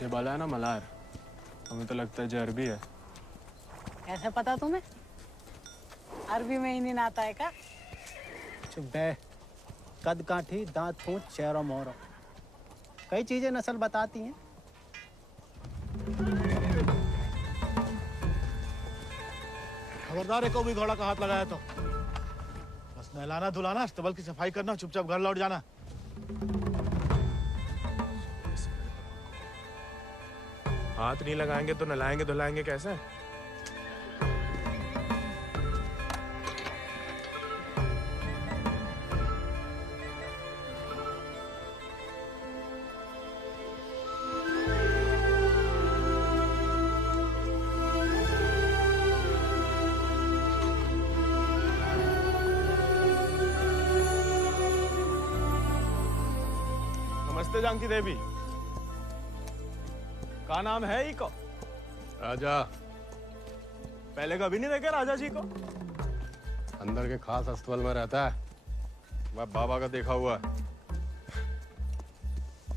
ये बाला है ना मलार, हमें तो लगता है जो अरबी है। कैसे पता तुम्हें? अरबी में ही नहीं आता है क्या? चुप बे। कद काठी, दांत पूंछ, चेहरा मोहरा, कई चीजें नस्ल बताती हैं। खबरदार है, को भी घोड़ा का हाथ लगाया तो बस नहलाना धुलाना, अस्तबल की सफाई करना, चुपचाप घर लौट जाना। हाथ नहीं लगाएंगे तो नलाएंगे धुलाएंगे कैसे? नमस्ते जानकी देवी, का नाम है इको? राजा। पहले कभी नहीं देखे राजा जी को? अंदर के खास अस्तबल में रहता है, मैं बाबा का देखा हुआ है।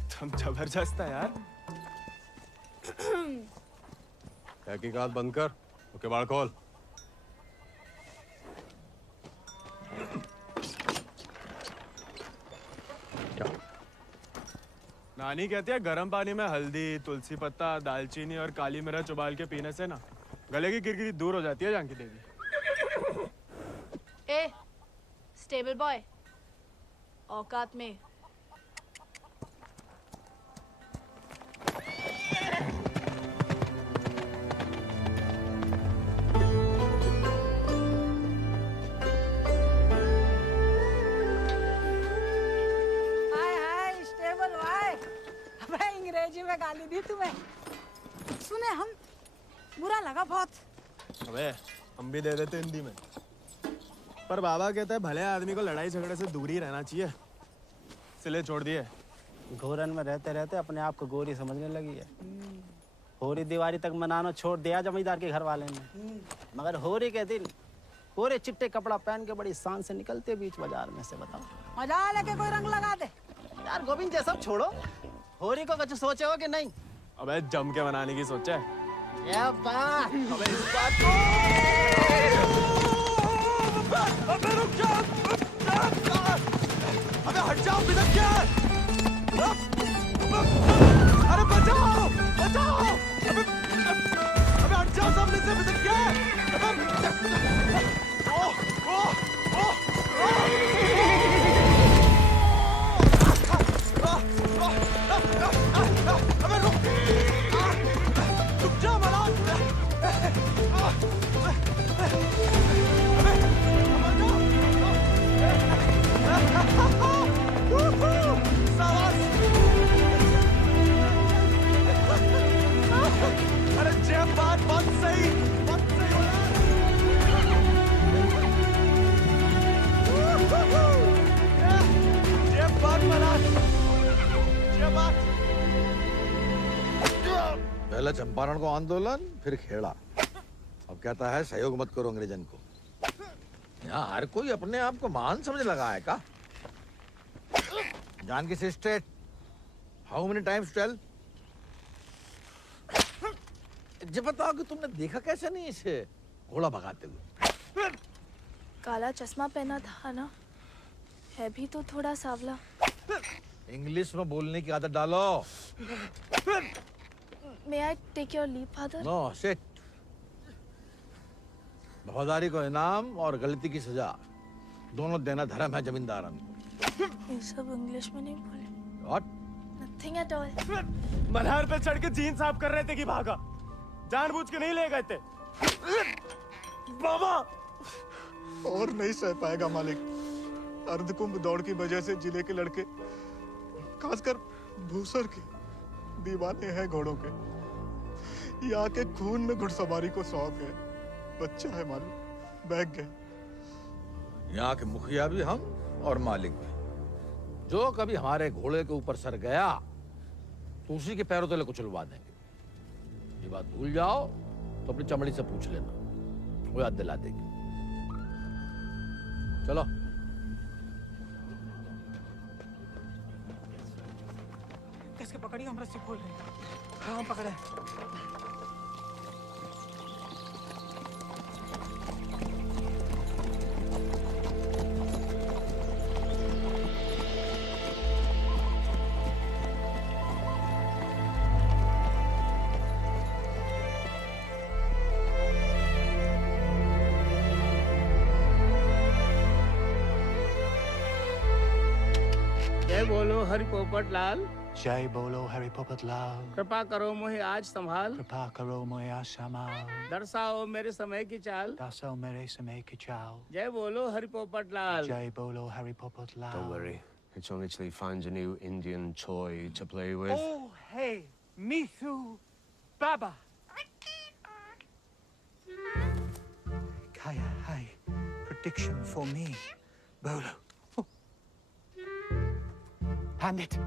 तुम जबरदस्त है यार। तहकीकात बंद कर, तो किवाड़ खोल। नानी कहती है गर्म पानी में हल्दी, तुलसी पत्ता, दालचीनी और काली मिर्च उबाल के पीने से ना गले की किरकिरी दूर हो जाती है जानकी देवी। ए, स्टेबल बॉय, औकात में। अंग्रेजी में गाली दी तुम्हें, सुने हम, बुरा लगा बहुत। अबे हम भी दे देते हिंदी में, पर बाबा कहता है भले आदमी को लड़ाई झगड़े से दूर ही रहना चाहिए, इसलिए छोड़ दिए। घोरन में रहते रहते अपने आप को गोरी समझने लगी है। होरी दिवाली तक मनाना छोड़ दिया जमींदार के घर वाले ने, मगर होरी के दिन पूरे चिट्टे कपड़ा पहन के बड़ी शान से निकलते बीच बाजार में से। बताओ मजा लेके कोई रंग लगा दे यार। गोविंद ये सब छोड़ो, होरी को कुछ सोचे हो कि नहीं? अबे जम के मनाने की सोचा है। क्या बात? अबे इस बात को अबे रुक जा, अबे हट जाओ, बिदक क्या? अरे बचाओ बचाओ, अबे हट जाओ सामने से, बिदक क्या? अबे रुक जा मलार, अरे जय बात बहुत सही जय बात मलार, जय बात। पहला चंपारण को आंदोलन, फिर खेड़ा, अब कहता है सहयोग मत करो अंग्रेजन को। यहाँ हर कोई अपने आप को महान समझ लगा है का? Janaki sister, how many times tell? जब बताओ कि तुमने देखा कैसे नहीं इसे घोड़ा भगाते हुए? काला चश्मा पहना था ना, है भी तो थोड़ा सावला। इंग्लिश में बोलने की आदत डालो। May I take your leave, father? No sit. वफादारी को इनाम और गलती की सजा दोनों देना धर्म है जमींदारन को। ये सब इंग्लिश में नहीं बोले। What? Nothing at all. Malhar पे चढ़ के जीन साफ कर रहे थे कि भागा, जानबूझ के नहीं ले गए थे। बाबा और नहीं सह पाएगा मालिक। अर्धकुंभ दौड़ की वजह से जिले के लड़के, खासकर भूसर के, दीवाने हैं घोड़ों के। यहाँ के खून में घुड़सवारी को शौक है। बच्चा है मालिक, बहक गए। यहाँ के मुखिया भी हम और मालिक भी। जो कभी हमारे घोड़े के ऊपर सर गया तो उसी के पैरों तले कुचलवा देंगे। ये बात भूल जाओ तो अपनी चमड़ी से पूछ लेना, वो याद दिला देगी। चलो। कैसे इसके पकड़िए, हम रस्सी खोल रहे हैं। हाँ, हम पकड़े। जय बोलो हरि पोपट लाल। जय बोलो हरि पोपट लाल। कृपा करो मुझे आज संभाल, कृपा करो मोया संभाल। दर्शाओ मेरे समय की चाल। दर्शाओ मेरे समय की चाल। जय बोलो हरि पोपट लाल। जय बोलो Hari Popat Lal. Don't worry. It's only till he finds a new Indian toy to play with. Oh, hey, Mithu Baba. Kaya, hi. Prediction for me. Bolo. Oh. Hand it.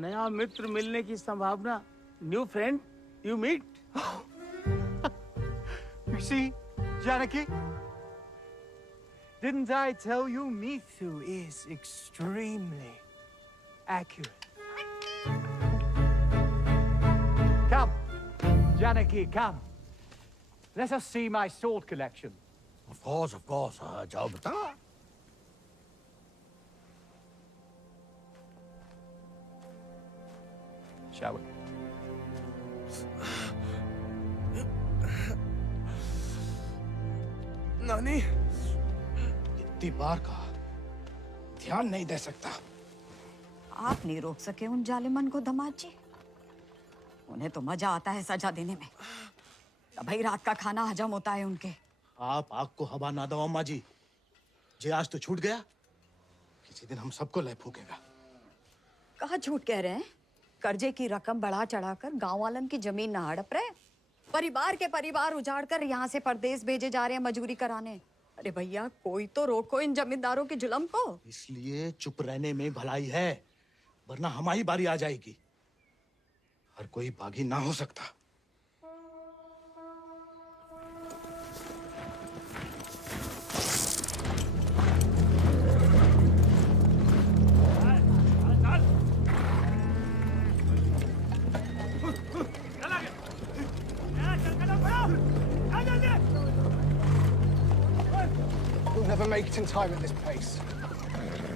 नया मित्र मिलने की संभावना। New friend you meet. You see, Janaki? Didn't I tell you Mithu is extremely accurate? Come, Janaki, come. Let us see my sword collection. Of course, जाओ बता। Shall we? नानी, इतनी बार कहा, ध्यान नहीं दे सकता। आप नहीं रोक सके उन जालिमन को दामाद जी। उन्हें तो मजा आता है सजा देने में। तभी रात का खाना हजम होता है उनके। आप आग को हवा ना दो अम्मा जी। जे आज तो छूट गया, किसी दिन हम सबको लय फूकेगा। कहा झूठ कह रहे हैं? कर्जे की रकम बढ़ा चढ़ाकर गांव वालन की जमीन न हड़प रहे। परिवार के परिवार उजाड़कर यहाँ से परदेश भेजे जा रहे हैं मजूरी कराने। अरे भैया, कोई तो रोको इन जमींदारों के जुल्म को। इसलिए चुप रहने में भलाई है, वरना हमारी बारी आ जाएगी। हर कोई बागी ना हो सकता। We'll never make it in time at this pace.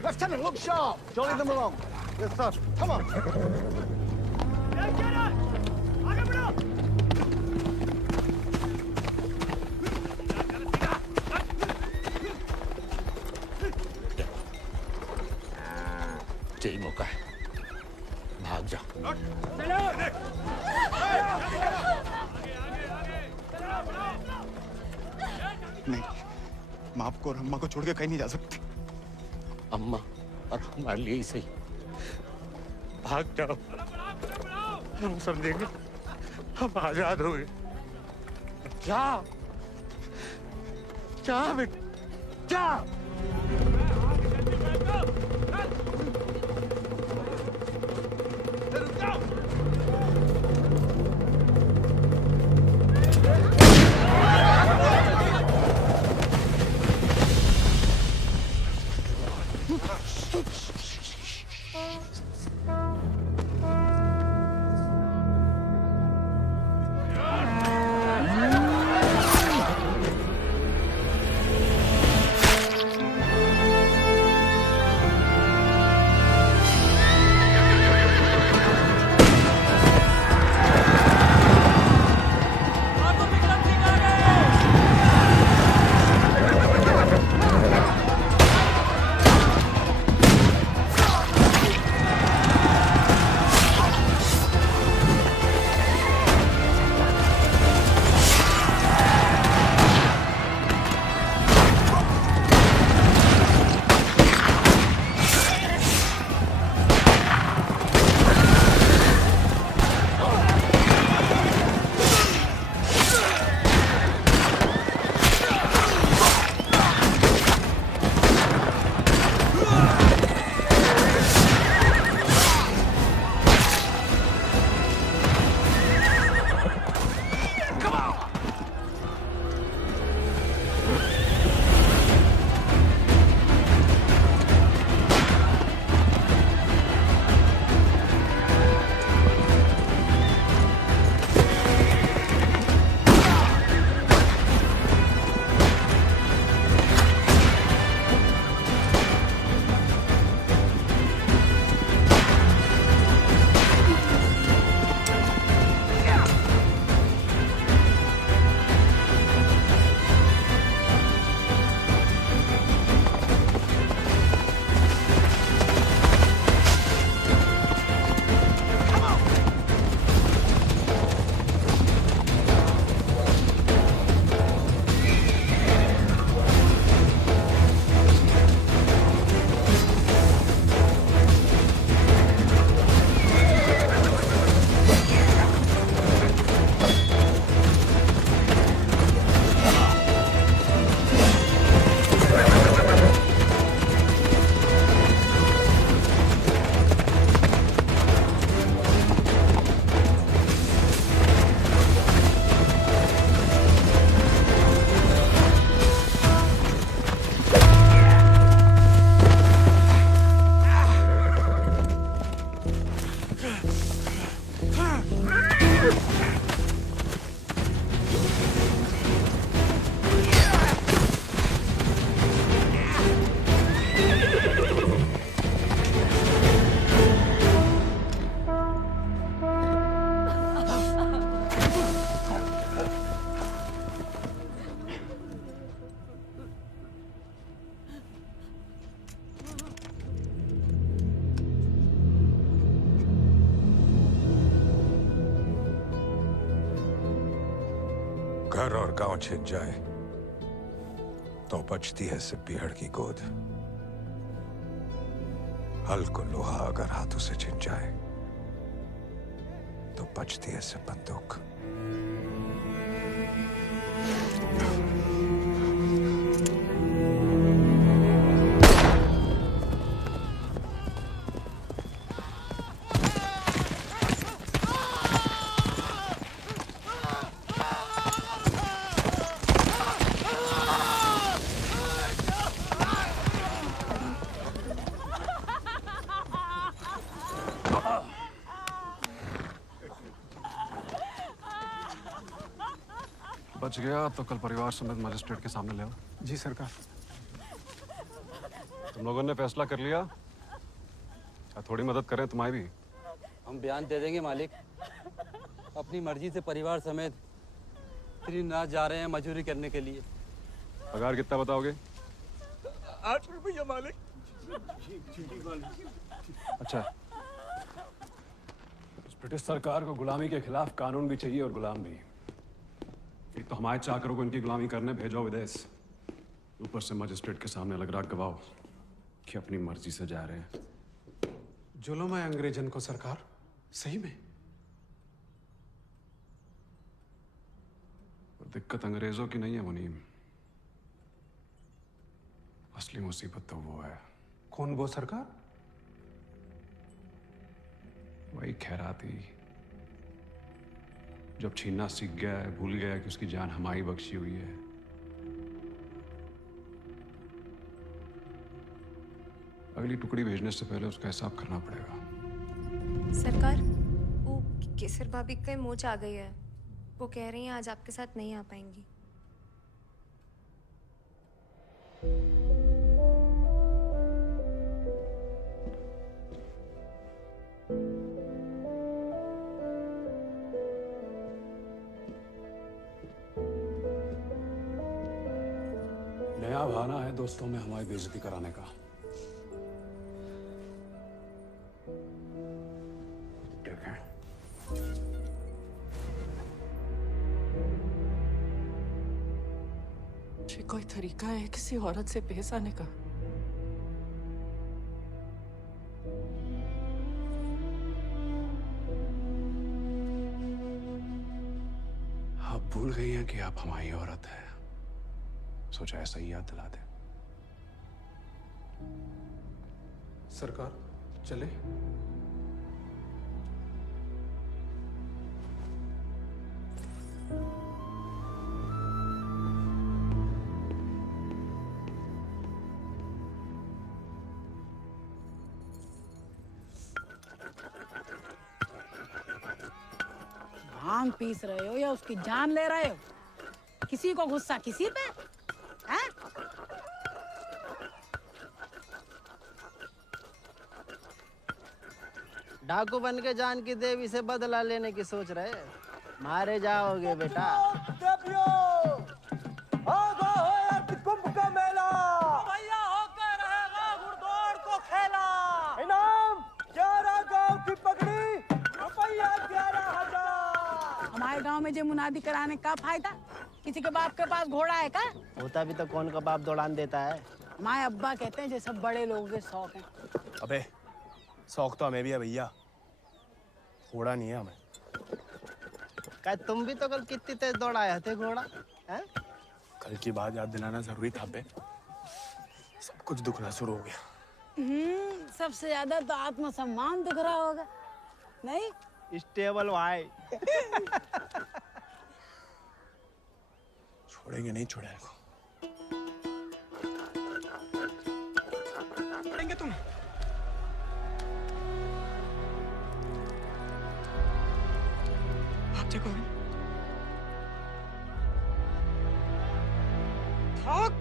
Lieutenant, look sharp. Jolly them along. Yes, sir. Come on. यही मौका है, भाग जा। नहीं, मैं आपको और अम्मा को छोड़ के कहीं नहीं जा सकती। अम्मा और हमारे लिए ही सही, भाग जाओ। हम समझेंगे, हम आजाद हो गए। जा, जा बेटा, जा। घर और गांव छिन जाए तो बचती है सिर्फ पीहड़ की गोद। हल को लोहा अगर हाथों से छिन जाए तो बचती है सिर्फ बंदूक। बच गया तो कल परिवार समेत मजिस्ट्रेट के सामने ले आओ। जी सरकार। तुम लोगों ने फैसला कर लिया, थोड़ी मदद करें तुम्हारी भी। हम बयान दे देंगे मालिक। अपनी मर्जी से परिवार समेत त्रिनाथ जा रहे हैं मजदूरी करने के लिए। पगार कितना बताओगे? 8 रुपया मालिक। अच्छा, इस ब्रिटिश सरकार को गुलामी के खिलाफ कानून भी चाहिए और गुलाम भी। एक तो हमारे चाकरों को इनकी गुलामी करने भेजो विदेश, ऊपर से मजिस्ट्रेट के सामने लग रहा गवाह कि अपनी मर्जी से जा रहे हैं। जुल्म है अंग्रेजन को सरकार, सही में। और दिक्कत अंग्रेजों की नहीं है मुनीम, असली मुसीबत तो वो है। कौन वो सरकार? वही खैराती, जब छीनना सीख गया है, भूल गया कि उसकी जान हमारी बख्शी हुई है। अगली टुकड़ी भेजने से पहले उसका हिसाब करना पड़ेगा। सरकार, वो केसर भाभी का मोच आ गई है। वो कह रही हैं आज आपके साथ नहीं आ पाएंगी। नया बहाना है दोस्तों में हमारी बेइज्जती कराने का। ठीक है। ये कोई तरीका है किसी औरत से पेश आने का? आप भूल गई हैं कि आप हमारी औरत है। सोचा ऐसा ही याद दिला दे। सरकार चले? भांग पीस रहे हो या उसकी जान ले रहे हो? किसी को गुस्सा किसी पे है? डाकू बन के जान की देवी से बदला लेने की सोच रहे, मारे जाओगे बेटा। कुंभ का मेला भैया होकर रहेगा घुड़दौड़ को खेला। इनाम 11 गांव की पगड़ी, रुपया 11,000। हमारे गांव में जो मुनादी कराने का फायदा? किसी के बाप के पास घोड़ा है का? होता भी तो कौन का बाप दौड़ान देता है। हमारे अब्बा कहते हैं जो सब बड़े लोगों के शौक हैं। अबे शौक तो हमें भी है भैया, घोड़ा नहीं है हमें। क्या तुम भी तो कल कितनी तेज दौड़ाए थे घोड़ा? हैं? कल की बात याद दिलाना जरूरी था बे। सब कुछ दुखना शुरू हो गया। सबसे ज्यादा तो आत्मसम्मान दिख रहा होगा, नहीं? स्टेबल भाई। छोड़ेंगे नहीं छोड़ेंगे। छोड़ेंगे तुम? आप देखो भाग।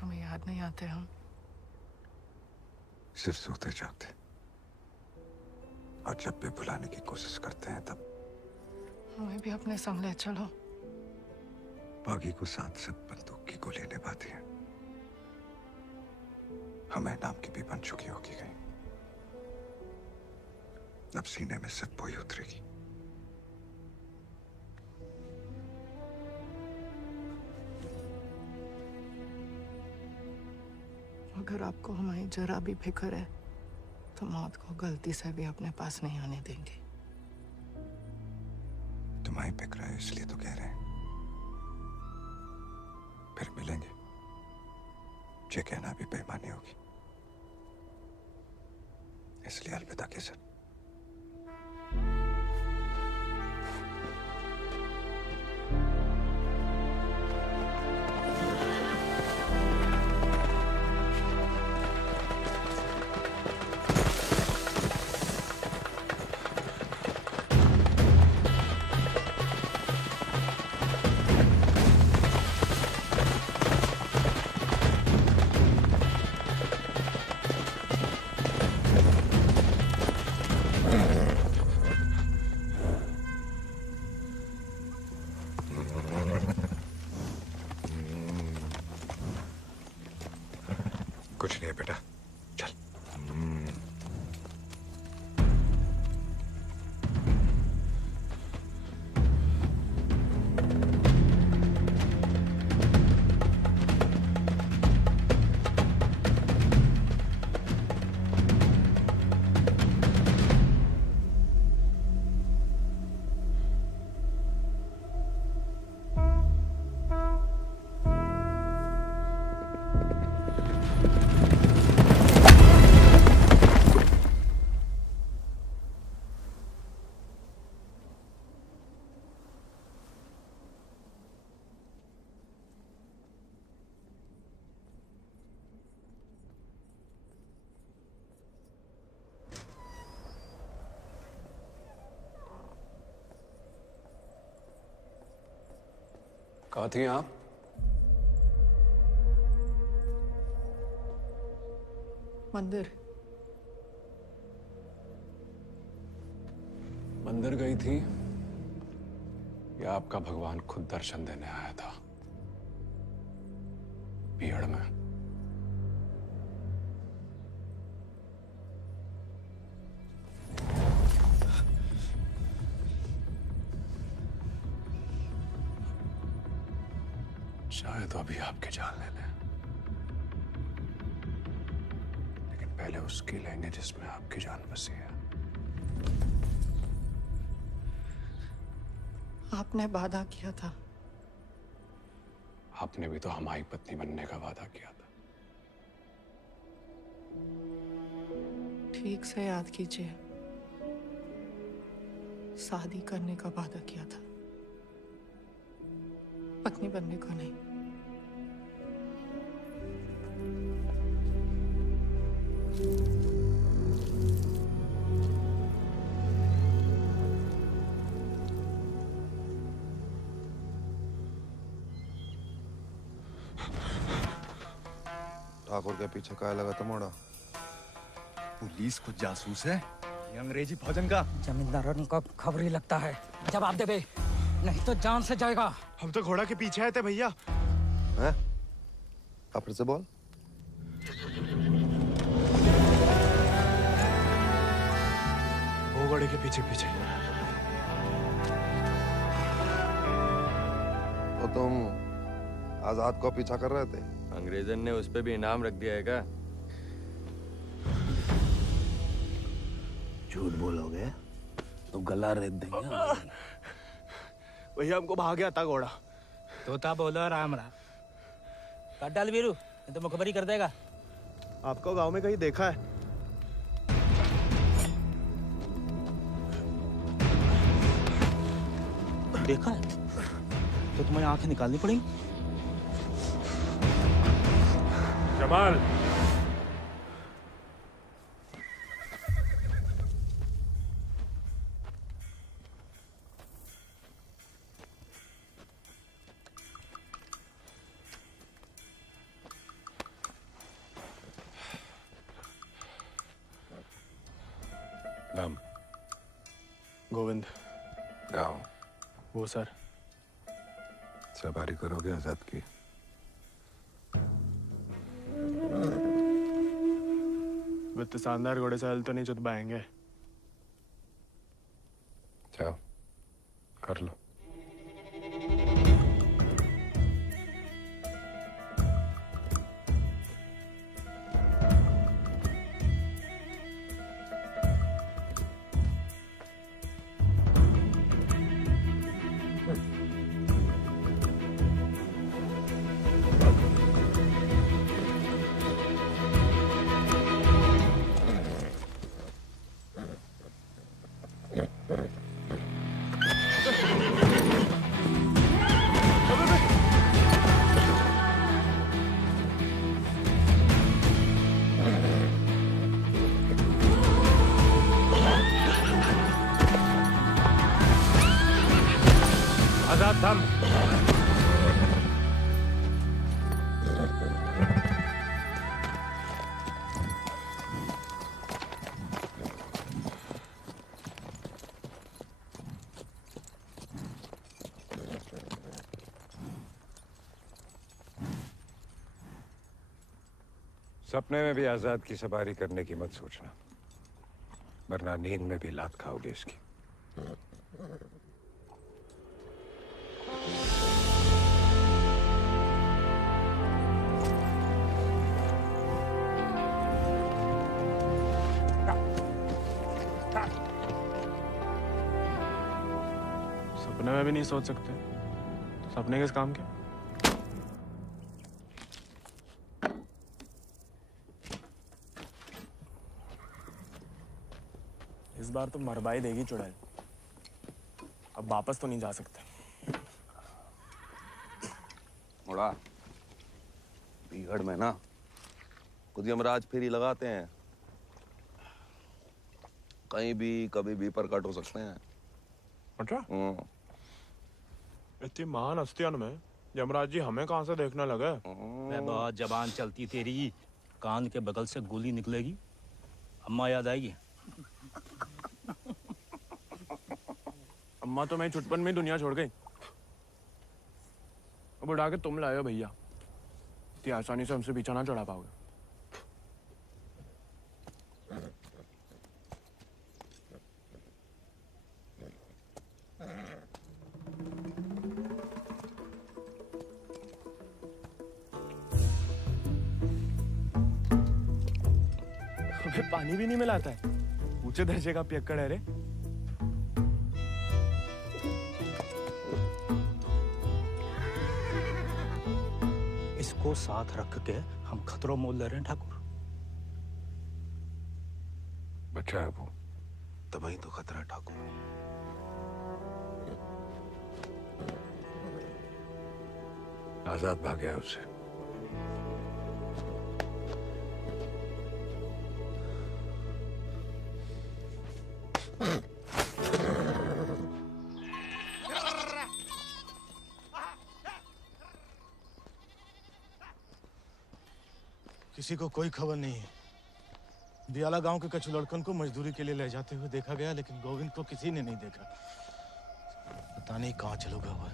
तुम्हें याद नहीं आते हम? सिर्फ सोते जागते, और जब भी बुलाने की कोशिश करते हैं तब हमें भी अपने संग ले चलो। बागी को साथ से बंदूक की गोली निभाती है, हमें नाम की भी बन चुकी होगी कहीं। अब सीने में सिर्फ वही उतरेगी। अगर आपको हमारी जरा भी फिक्र है तो मौत को गलती से भी अपने पास नहीं आने देंगे। तुम्हारी फिक्र है इसलिए तो कह रहे हैं। फिर मिलेंगे, ये कहना भी बेईमानी होगी, इसलिए अलविदा केसर। कुछ नहीं है बेटा, चल। कहाँ थी आप? मंदिर। मंदिर गई थी या आपका भगवान खुद दर्शन देने आया था भीड़ में? शायद अभी आपकी जान ले लें, लेकिन पहले उसकी लेंगे जिसमें आपकी जान बसी है। आपने वादा किया था। आपने भी तो हमारी पत्नी बनने का वादा किया था। ठीक से याद कीजिए, शादी करने का वादा किया था, पत्नी बनने को नहीं। ठाकुर के पीछे काय लगा था मोड़ा? पुलिस खुद जासूस है, ये अंग्रेजी भोजन का। जमींदारों को खबर ही लगता है। जवाब दे बे, नहीं तो जान से जाएगा। हम तो घोड़ा के पीछे आए थे भैया। हैं? आप फिर से बोल। वो घोड़े के पीछे पीछे। तो तुम आजाद को पीछा कर रहे थे? अंग्रेजन ने उस पे भी इनाम रख दिया है क्या? झूठ बोलोगे तो गला रेत देंगे। भैया हमको भाग गया था घोड़ा। तोता बोलो राम राम। काट डाल वीरू, नहीं तो मुखबरी कर देगा। आपको गांव में कहीं देखा है? देखा है तो तुम्हें आंखें निकालनी पड़ेंगी। जमाल, गोविंद। गाँव वो सर। सवारी करोगे आजाद की? वित्त शानदार घोड़े से हल तो नहीं चुतवाएंगे। जाओ कर लो। आजाद थम। सपने में भी आजाद की सवारी करने की मत सोचना, वरना नींद में भी लात खाओगे इसकी। सपने में भी नहीं सोच सकते तो सपने किस काम के? इस बार तो मरवाई देगी चुड़ैल। अब वापस तो नहीं जा सकते। मुड़ा बीहड़ में ना खुद यमराज फेरी लगाते हैं, कहीं भी कभी भी प्रकट हो सकते हैं। अच्छा? इतनी महान हस्तियों में यमराज जी हमें कहाँ से देखने लगे? मैं बहुत जबान चलती तेरी, कान के बगल से गोली निकलेगी, अम्मा याद आएगी। अम्मा तो मैं छुटपन में दुनिया छोड़ गई। अब उड़ा के तुम लाए हो भैया, इतनी आसानी से हमसे पीछा ना चढ़ा पाओगे। हमें पानी भी नहीं मिलाता है, ऊंचे दर्जे का पियक्कड़ है रे। इसको साथ रख के हम खतरों मोल ले रहे हैं ठाकुर। बच्चा है वो। तब वही तो खतरा ठाकुर। आजाद भाग गया उससे। किसी को कोई खबर नहीं है। दियाला गांव के कछु लड़कन को मजदूरी के लिए ले जाते हुए देखा गया, लेकिन गोविंद को किसी ने नहीं देखा। पता नहीं कहाँ चलोगा वह।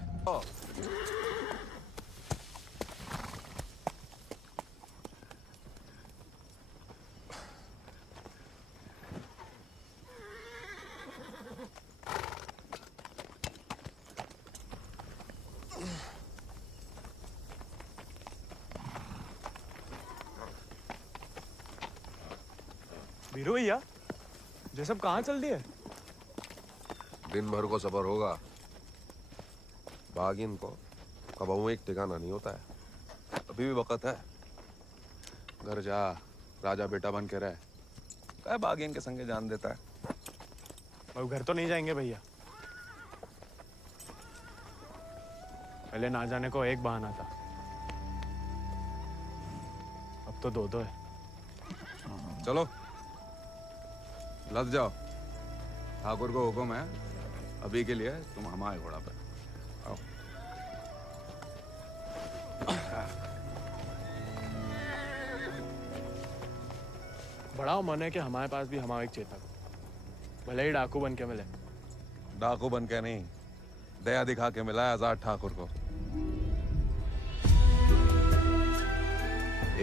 वीरू भैया, ये सब कहाँ चल दिए? दिन भर को सफर होगा, बागिन को कबहू एक ठिकाना नहीं होता है। अभी भी वक्त है, घर जा, राजा बेटा बन के रह। क्या बागिन के संगे जान देता है। अब घर तो नहीं जाएंगे भैया। पहले ना जाने को एक बहाना था, अब तो दो है। चलो लद जाओ, ठाकुर को हुक्म है, अभी के लिए तुम हमारे घोड़ा पे आओ। बड़ा मन है कि हमारे पास भी हमारा एक चेतक, भले ही डाकू बन के मिले, डाकू बन के नहीं, दया दिखा के मिला है आजाद ठाकुर को।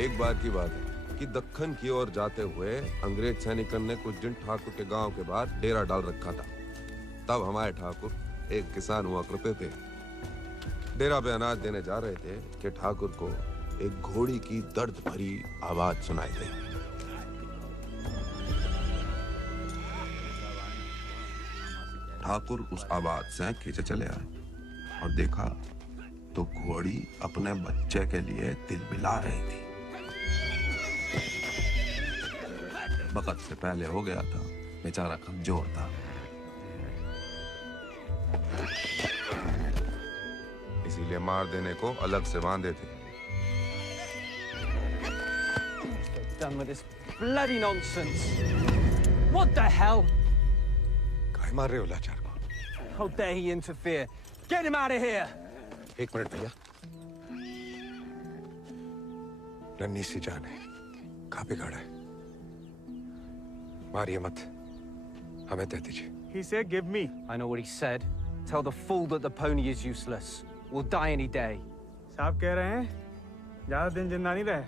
एक बार की बात है कि दक्कन की ओर जाते हुए अंग्रेज सैनिकों ने कुछ दिन ठाकुर के गांव के बाहर डेरा डाल रखा था। तब हमारे ठाकुर एक किसान हुआ करते थे। डेरा पे अनाज देने जा रहे थे कि ठाकुर को एक घोड़ी की दर्द भरी आवाज सुनाई दी। ठाकुर उस आवाज से खींचे चले आए और देखा तो घोड़ी अपने बच्चे के लिए तिलमिला रही थी। वक्त से पहले हो गया था, बेचारा कमजोर था। इसीलिए मार देने को अलग से बांधे थे। Done with this bloody nonsense. What the hell? काय मार रहे हो लाचार को? How dare he interfere? Get him out of here! एक मिनट भैया। नन्ही सी जान है, कहाँ बिगाड़ा है? मारिए मत, हमें दे दीजिए। He said, "Give me." I know what he said. Tell the fool that the pony is useless. We'll die any day. साहब कह रहे हैं, ज्यादा दिन जिंदा नहीं रहे।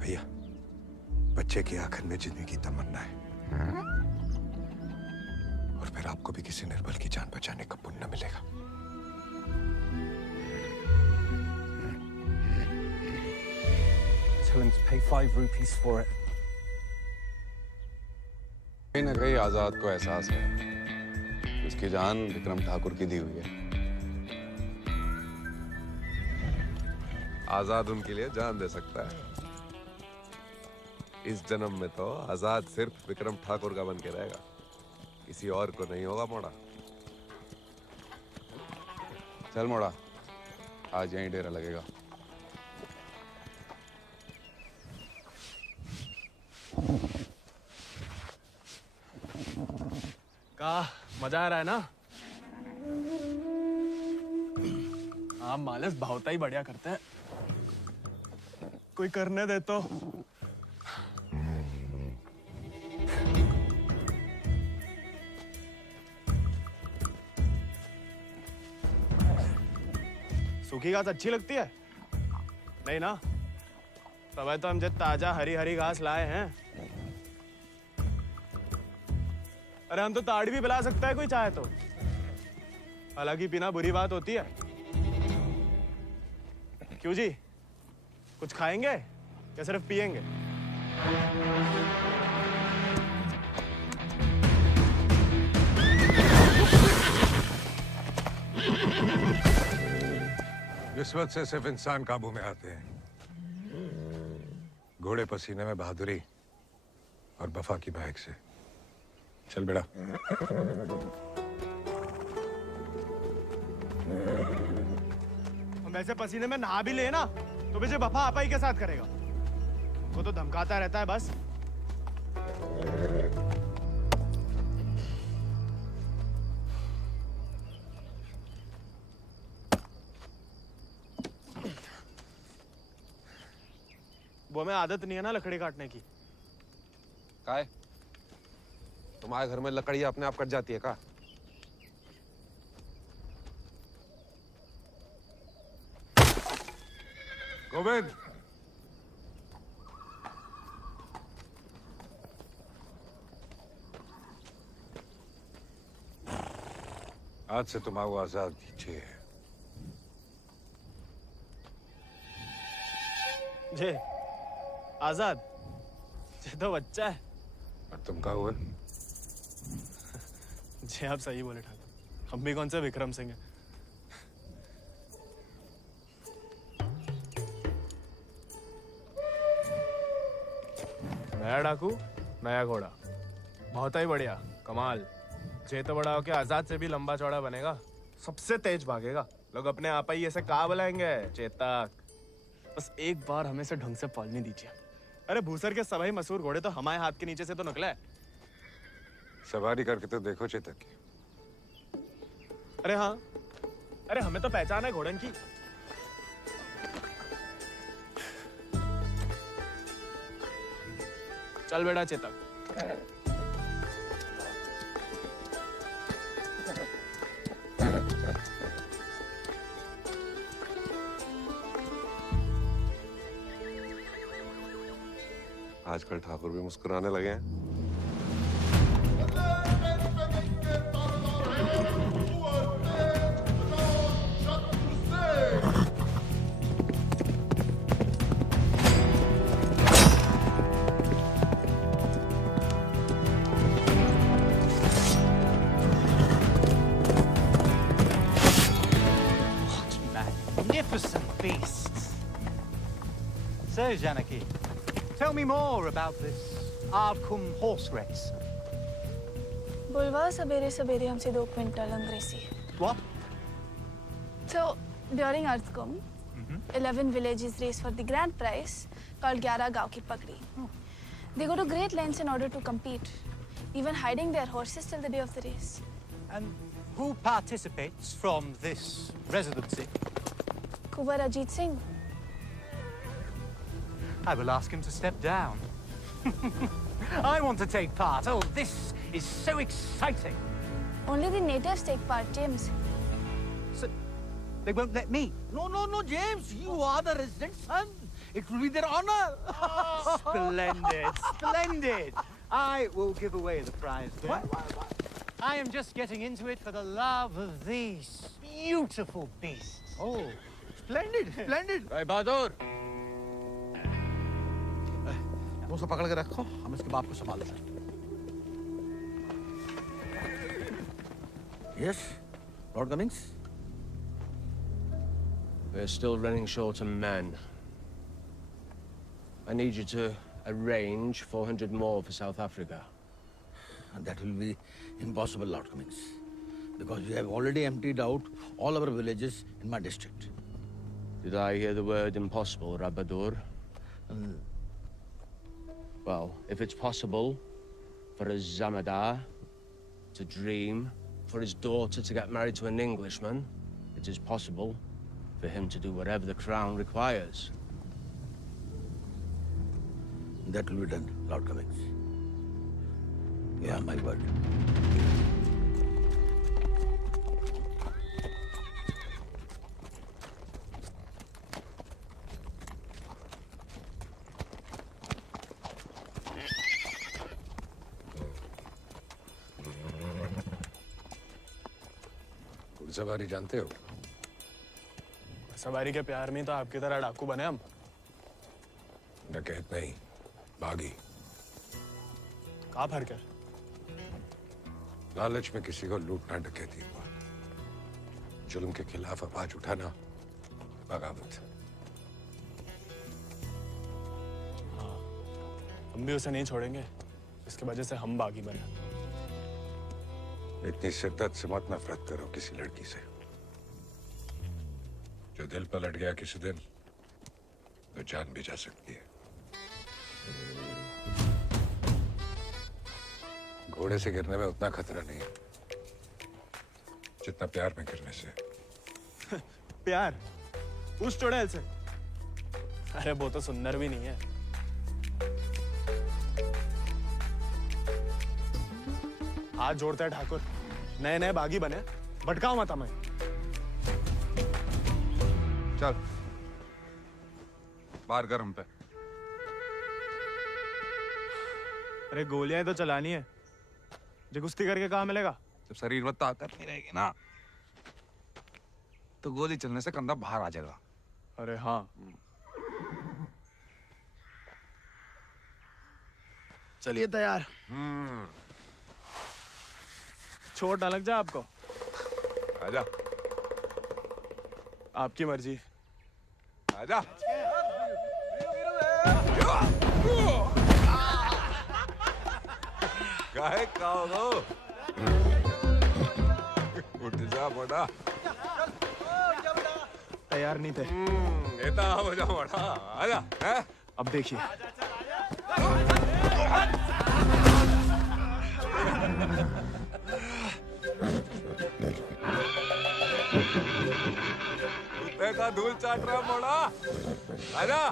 भैया, बच्चे की आंखन में जीने की तमन्ना है, और फिर आपको भी किसी निर्बल की जान बचाने का पुण्य मिलेगा। Tell him to pay 5 rupees for it. कहीं न कहीं आजाद को एहसास है कि उसकी जान विक्रम ठाकुर की दी हुई है। आजाद उनके लिए जान दे सकता है। इस जन्म में तो आजाद सिर्फ विक्रम ठाकुर का बन के रहेगा, किसी और को नहीं होगा मोड़ा। चल मोड़ा, आज यहीं डेरा लगेगा। का मजा आ रहा है ना? आप मालस भावता ही बढ़िया करते हैं। कोई करने दे तो। सूखी घास अच्छी लगती है? नहीं ना? तब तो हम जब ताजा हरी हरी घास लाए हैं। अरे हम तो ताड़ी भी पिला सकता है कोई चाहे तो। हालांकि पीना बुरी बात होती है। क्यों जी? कुछ खाएंगे या सिर्फ पिएंगे? रिश्वत से सिर्फ इंसान काबू में आते हैं। घोड़े पसीने में बहादुरी और वफा की महक से। चल बेटा। हम ऐसे पसीने में नहा भी ले ना तो मुझे वफा आपा ही के साथ करेगा। वो तो धमकाता रहता है बस। वो हमें आदत नहीं है ना लकड़ी काटने की। काय? तुम्हारे घर में लकड़ी अपने आप कट जाती है का? गोविंद, आज से तुम आओ आजाद दीजिए। जे आजाद, ये तो बच्चा है। और तुम कहा हुआ? जी आप सही बोले ठाकुर, हम भी कौन से विक्रम सिंह हैं। नया डाकू, नया घोड़ा, बहुत ही बढ़िया, कमाल। जे तो बड़ा होके आजाद से भी लंबा चौड़ा बनेगा, सबसे तेज भागेगा। लोग अपने आप ही ऐसे कहा बुलाएंगे चेतक। बस एक बार हमें से ढंग से पालने दीजिए। अरे भूसर के सभी मशहूर घोड़े तो हमारे हाथ के नीचे से तो निकले। सवारी करके तो देखो चेतक की। अरे हाँ, अरे हमें तो पहचान है घोड़न की। चल बेटा चेतक। आजकल ठाकुर भी मुस्कुराने लगे हैं। Magnificent beasts. So, Janaki, tell me more about this Ardcumbe horse race. बुलवा सवेरे सवेरे हमसे 2 क्विंटल अंग्रेजी. What? So during Ardcumbe, 11 villages race for the grand prize called 11 गांव की पगड़ी. They go to great lengths in order to compete, even hiding their horses till the day of the race. And who participates from this residency? Kunwar Ajit Singh. I will ask him to step down. I want to take part. Oh, this is so exciting. Only the natives take part, James. So, they won't let me? No, James. You are the resident son. It will be their honor. Splendid, splendid. I will give away the prize then. Why? I am just getting into it for the love of these beautiful beasts. Oh, splendid, splendid. भाई बहादुर, वो सब पकड़ के रखो, हम इसके बाप को संभाल लेंगे। Yes, Lord Cummings. We're still running short on men. I need you to arrange 400 more for South Africa. And that will be impossible, Lord Cummings, because we have already emptied out all our villages in my district. Did I hear the word impossible, Rabadur? Well, if it's possible for a Zamadar to dream, for his daughter to get married to an Englishman, it is possible for him to do whatever the crown requires. That will be done, Lord Cummings. Yeah, my word. घुड़सवारी जानते हो? सवारी के प्यार में तो आपकी तरह डाकू बने हम। डकैत नहीं, बागी। क्या फर्क है? लालच में किसी को लूटना डकैती हुआ। जुल्म के खिलाफ आवाज उठाना बगावत। हाँ, हम भी उसे नहीं छोड़ेंगे, इसकी वजह से हम बागी बने। इतनी शिद्दत से मत नफरत करो किसी लड़की से। जो दिल पर लट गया किसी दिन, तो जान भी जा सकती है। घोड़े से गिरने में उतना खतरा नहीं है जितना प्यार में गिरने से। प्यार? उस चुड़ैल से? अरे वो तो सुंदर भी नहीं है। हाथ जोड़ता है ठाकुर, नए नए बागी बने, भटकाओ मत हमें। चल बाहर कर हम पे। अरे गोलियां तो चलानी है, जो कुश्ती करके कहाँ मिलेगा? जब शरीर में ताकत नहीं रहेगी ना, तो गोली चलने से कंधा बाहर आ जाएगा। अरे हाँ, चलिए तैयार। चोट ना लग जाए आपको। आजा। आपकी मर्जी। आजा। काहे खाओ? उठ जा बड़ा। तैयार नहीं थे। ये तो हो जा बड़ा। आजा। हैं? अब देखिए। देखा धूल चाट रहा बड़ा। आजा।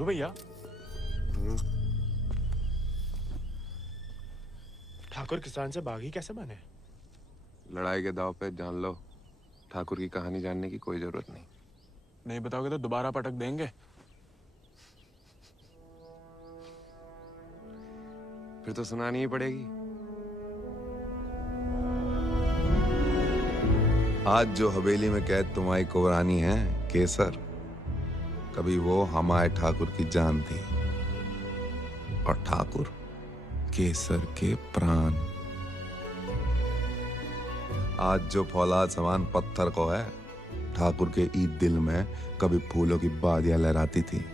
वीरू भैया, ठाकुर किसान से बागी कैसे बने? लड़ाई के दाव पे जान लो, ठाकुर की कहानी जानने की कोई जरूरत नहीं। नहीं बताओगे तो दोबारा पटक देंगे। फिर तो सुनानी ही पड़ेगी। आज जो हवेली में कैद तुम्हारी कुबरानी है केसर, कभी वो हमारे ठाकुर की जान थी, और ठाकुर केसर के प्राण। आज जो फौलाद समान पत्थर को है, ठाकुर के ईद दिल में कभी फूलों की बादियां लहराती थी।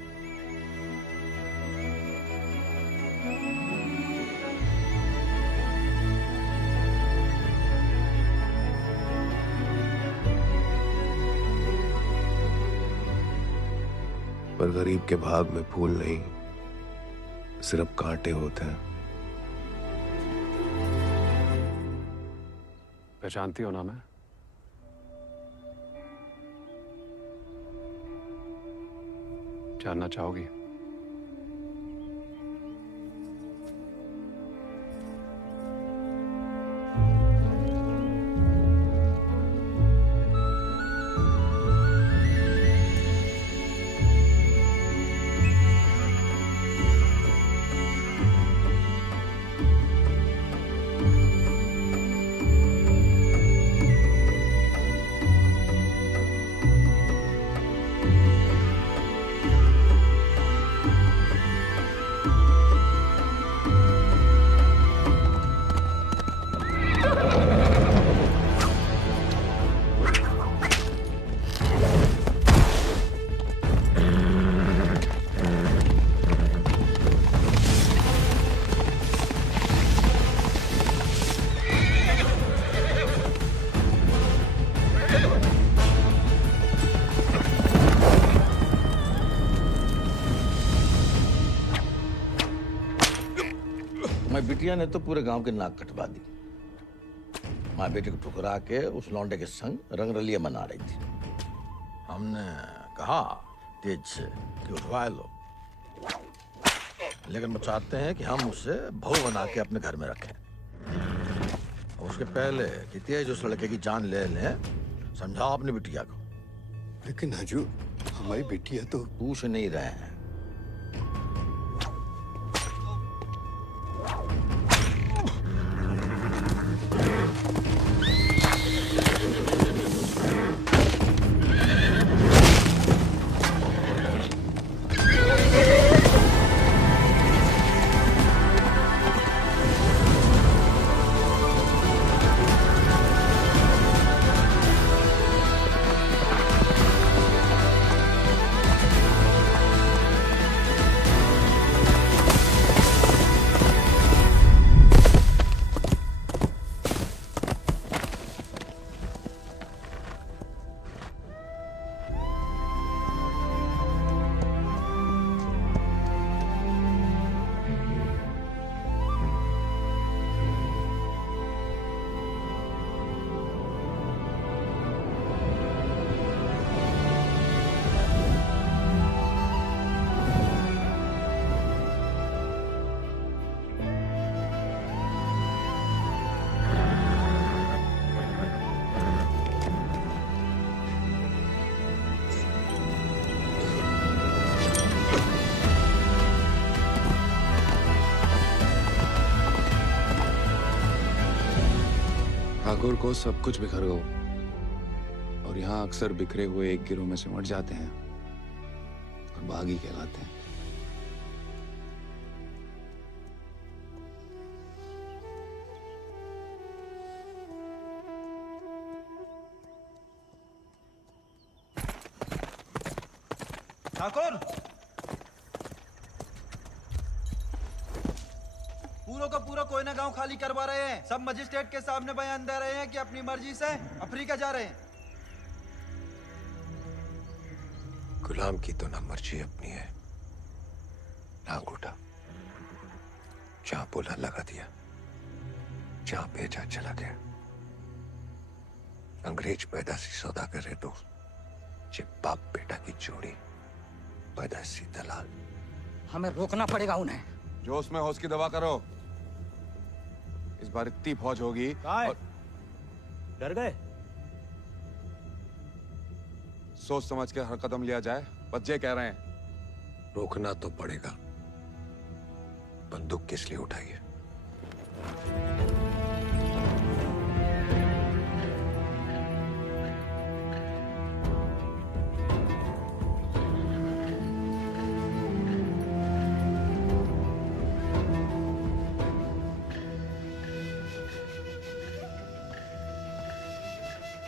पर गरीब के भाग में फूल नहीं, सिर्फ कांटे होते हैं। पहचानती हो ना मैं? जानना चाहोगी? मैं बिटिया ने तो पूरे गांव के नाक कटवा दी। माँ बेटे को ठुकरा के उस लौंडे के संग रंगरलिया मना रही थी। हमने कहा तेज से कि उठवा लो, लेकिन वो चाहते हैं कि हम उसे बहू बना के अपने घर में रखें। उसके पहले कि तेज उस लड़के की जान ले लें, समझाओ अपनी बिटिया को। लेकिन हजूर, हमारी बिटिया तो पूछ नहीं रहे हैं। ठाकुर को सब कुछ बिखर गो, और यहाँ अक्सर बिखरे हुए एक गिरोह में सिमट जाते हैं और बागी कहलाते हैं। ठाकुर, पूरा का पूरा कोयना गांव खाली करवा रहे हैं। सब मजिस्ट्रेट के सामने बयान दे रहे हैं कि अपनी मर्जी से अफ्रीका जा रहे हैं। गुलाम की तो ना मर्जी अपनी है ना घोटा। जहां बोला लगा दिया, जहां भेजा चला गया। अंग्रेज पैदाशी सौदागर है दोस्त, जे बाप बेटा की जोड़ी पैदाशी दलाल। हमें रोकना पड़ेगा उन्हें। जोश में होश की दवा करो। इस बार इतनी फौज होगी और डर गए? सोच समझ के हर कदम लिया जाए। बच्चे कह रहे हैं। रोकना तो पड़ेगा। बंदूक किस लिए उठाई है?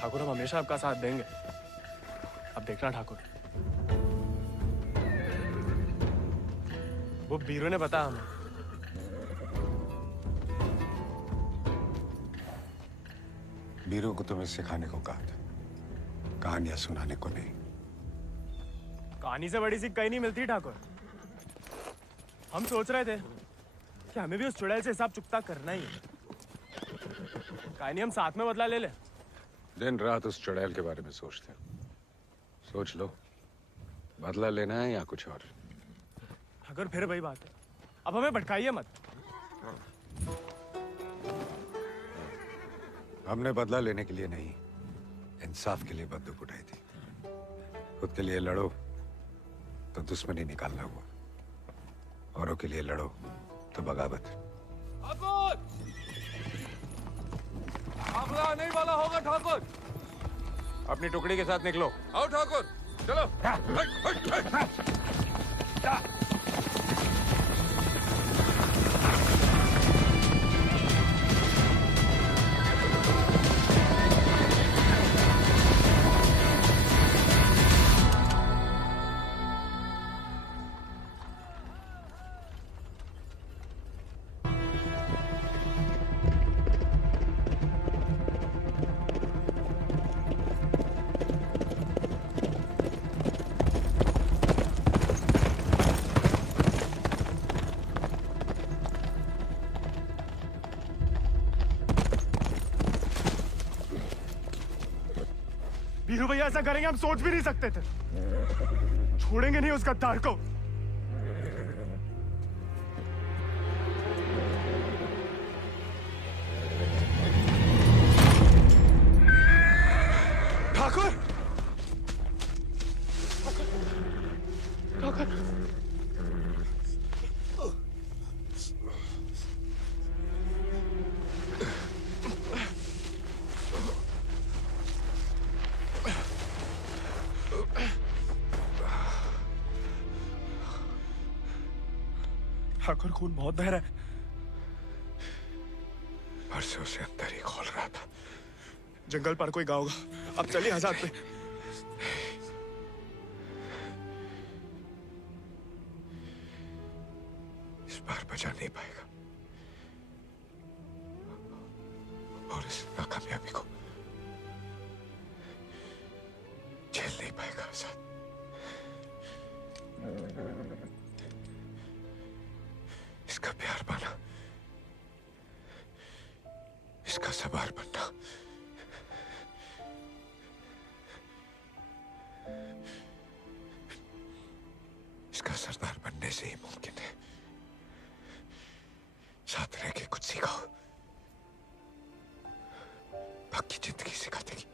ठाकुर, हम हमेशा आपका साथ देंगे। अब देखना ठाकुर, वो बीरू ने बताया हमें। बीरू को तुम्हें सिखाने को कहा था, कहानियां सुनाने को नहीं। कहानी से बड़ी सी कहीं नहीं मिलती ठाकुर। हम सोच रहे थे कि हमें भी उस चुड़ैल से हिसाब चुकता करना ही है। कहानी हम साथ में बदला ले ले। दिन रात उस चुड़ैल के बारे में सोचते हैं। सोच लो, बदला लेना है या कुछ और। अगर फिर वही बात है, अब हमें भटकाइए मत। हमने बदला लेने के लिए नहीं, इंसाफ के लिए बंदूक उठाई थी। खुद के लिए लड़ो तो दुश्मनी निकालना हुआ, औरों के लिए लड़ो तो बगावत। काफिला नहीं वाला होगा ठाकुर। अपनी टुकड़ी के साथ निकलो। आओ ठाकुर, चलो। बीरू भैया ऐसा करेंगे हम सोच भी नहीं सकते थे। छोड़ेंगे नहीं उस गद्दार को। ठाकुर, ठाकुर, ठाकुर, खून बहुत बह रहा है। परसों से अंदर ही खोल रहा था। जंगल पर कोई गाँव होगा। अब चलिए आजाद पे। इस बार बचा नहीं पाएगा और इस नाकामयाबी को झेल नहीं पाएगा आजाद। इसका प्यार पाना, इसका सवार बनना, इसका सरदार बनने से ही मुमकिन है। साथ रह के कुछ सिखाओ, बाकी जिंदगी सिखा देगी।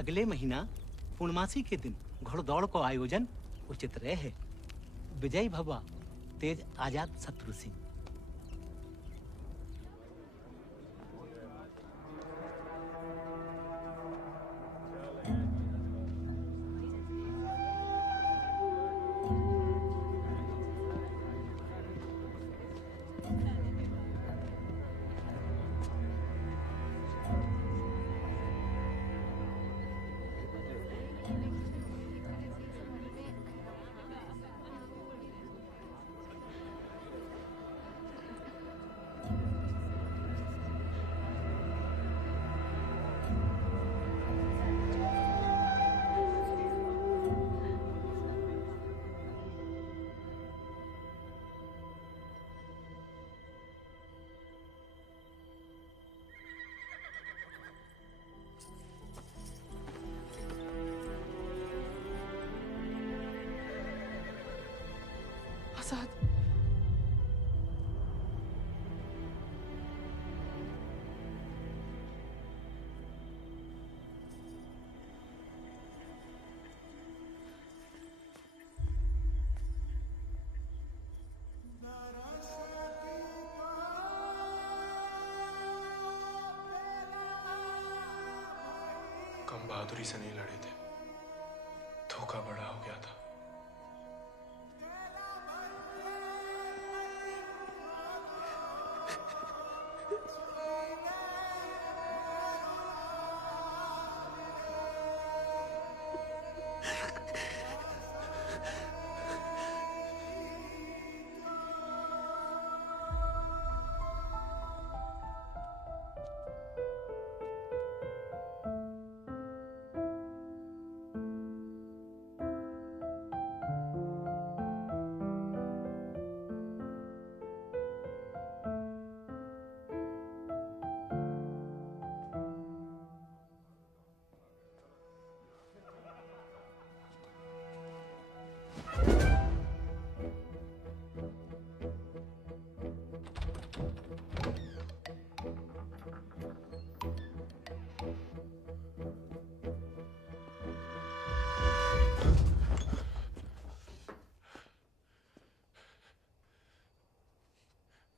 अगले महीना पूर्णमासी के दिन घोड़दौड़ को आयोजन उचित रहे। विजयी भवा तेज आजाद शत्रु सिंह। आजाद, कम बहादुरी से नहीं लड़े थे, धोखा बड़ा हो गया था।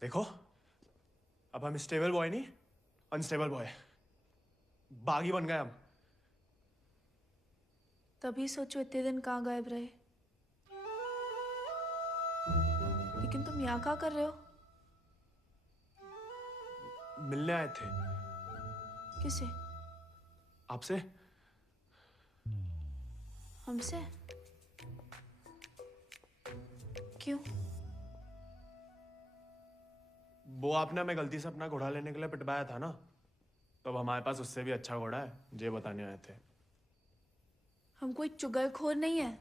देखो, अब हम स्टेबल बॉय नहीं, अनस्टेबल बॉय, बागी बन गए हम। तभी सोचो इतने दिन कहाँ गायब रहे। लेकिन तुम यहाँ क्या कर रहे हो? मिलने आए थे। किसे? आपसे। हमसे? क्यों? वो आपने हमें गलती से अपना घोड़ा लेने के लिए पिटवाया था ना, तो अब हमारे पास उससे भी अच्छा घोड़ा है, ये बताने आए थे। हम कोई चुगलखोर नहीं है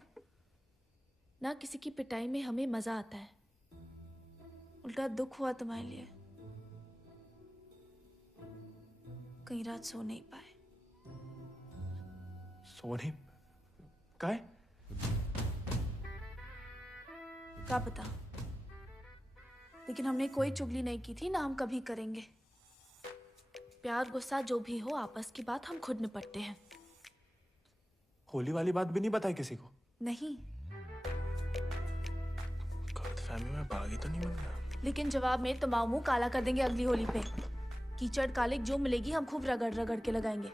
ना, किसी की पिटाई में हमें मजा आता है। उल्टा दुख हुआ तुम्हारे लिए, कई रात सो नहीं पाए। सो नहीं? काहे? क्या पता, लेकिन हमने कोई चुगली नहीं की थी, ना हम कभी करेंगे। प्यार गुस्सा जो भी हो, आपस की बात हम खुद निपटते हैं। होली वाली बात भी नहीं बताई किसी को? नहीं। गलतफहमी में बागी तो नहीं बन गया? लेकिन जवाब में तुम्हारा मुंह काला कर देंगे अगली होली पे। कीचड़ कालिक जो मिलेगी हम खूब रगड़ रगड़ के लगाएंगे।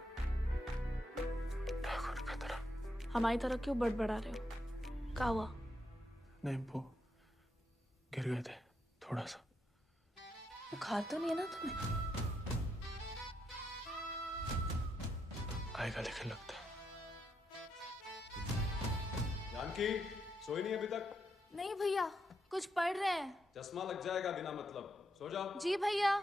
ठाकुर का तरह। हमारी तरह क्यों बड़बड़ा रहे हो? क्या हुआ? नहीं, वो गिर गए थे थोड़ा सा। बुखार तो नहीं है ना तुम्हें? आएगा लेकिन लगता है। जानकी, सोई नहीं अभी तक? नहीं भैया, कुछ पढ़ रहे हैं। चश्मा लग जाएगा बिना मतलब, सो जाओ। जी भैया।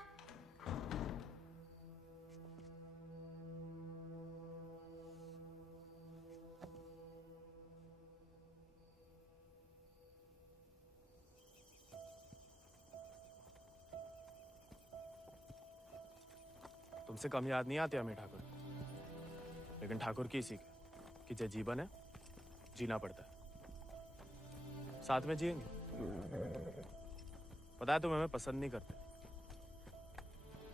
तुमसे कम याद नहीं आती हमें ठाकुर, लेकिन ठाकुर की सीख कि जो जीवन है जीना पड़ता है, साथ में जिएंगे। पता है तुम हमें पसंद नहीं करते,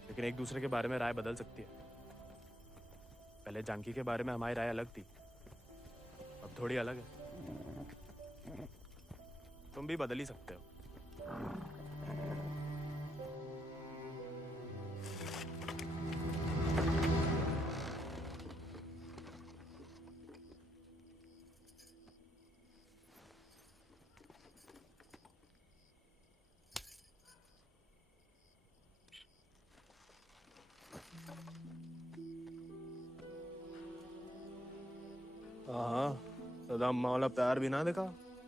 लेकिन एक दूसरे के बारे में राय बदल सकती है। पहले जानकी के बारे में हमारी राय अलग थी, अब थोड़ी अलग है। तुम भी बदल ही सकते हो। हाँ, दादा अम्मा वाला प्यार भी ना देखा।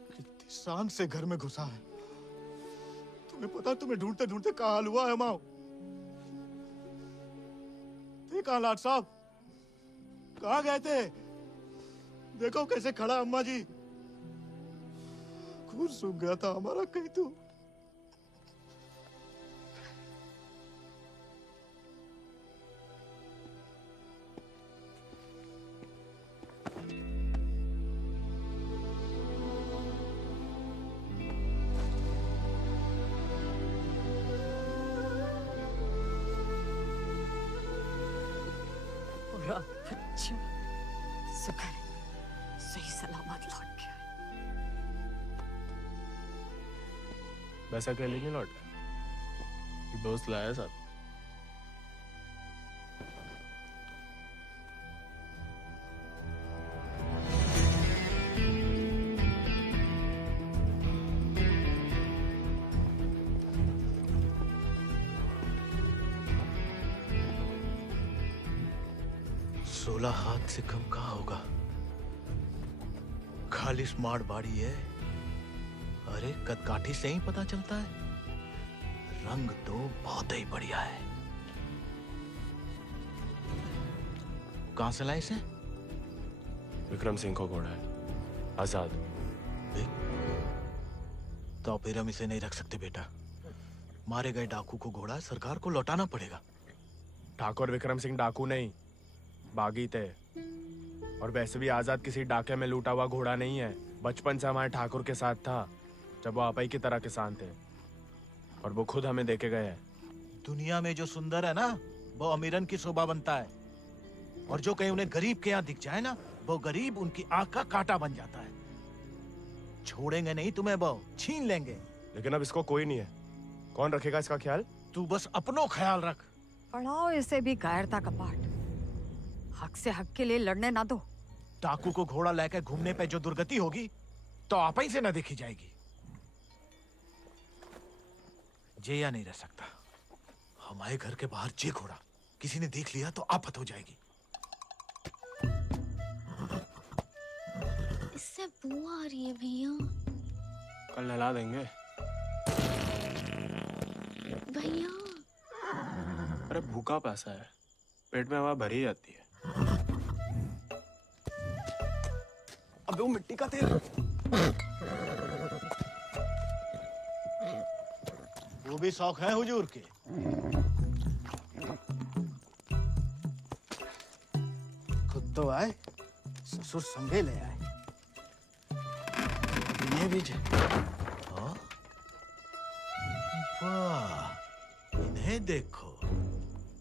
कितनी शान से घर में घुसा है। तुम्हें पता, तुम्हें ढूंढते ढूंढते कहाँ हाल हुआ है माओ। देखा लाट साहब, कहाँ गए थे? देखो कैसे खड़ा अम्मा जी। खून सूख गया था हमारा कहीं तो। अच्छा, शुक्र है सही सलामत लौट गया। वैसे अकेले नहीं लौट रहा, दोस्त लाया साथ। हाथ से कम कहाँ होगा। खाली स्मार्ट बॉडी है। अरे कदकाठी से ही पता चलता है। रंग तो बहुत ही बढ़िया है। कहां से लाए इसे? विक्रम सिंह को घोड़ा है, आजाद। तो फिर हम इसे नहीं रख सकते बेटा। मारे गए डाकू को घोड़ा सरकार को लौटाना पड़ेगा। ठाकुर विक्रम सिंह डाकू नहीं, बागी थे। और वैसे भी आजाद किसी डाके में लूटा हुआ घोड़ा नहीं है। बचपन से हमारे ठाकुर के साथ था, जब वो आपई की तरह किसान थे। और वो खुद हमें देके गए हैं। दुनिया में जो सुंदर है ना, वो अमीरन की शोभा बनता है। और जो कहीं उन्हें गरीब के यहाँ दिख जाए ना, वो गरीब उनकी आंख का कांटा बन जाता है। छोड़ेंगे नहीं तुम्हें, वो छीन लेंगे। लेकिन अब इसको कोई नहीं है, कौन रखेगा इसका ख्याल? तू बस अपनो ख्याल रख। पढ़ाओ इसे भी कायरता का पाठ। हक से हक के लिए लड़ने ना दो। डाकू को घोड़ा लेकर घूमने पे जो दुर्गति होगी, तो आप ही से न देखी जाएगी। जेया नहीं रह सकता। हमारे घर के बाहर जे घोड़ा किसी ने देख लिया तो आफत हो जाएगी। इससे बू आ रही है भैया। कल नहला देंगे भैया। अरे भूखा पैसा है, पेट में हवा भरी जाती है। अबे वो मिट्टी का तेल। वो भी शौक है हुजूर के। खुद तो आए, ससुर संगे ले आए। ये भी वाह, इन्हें देखो।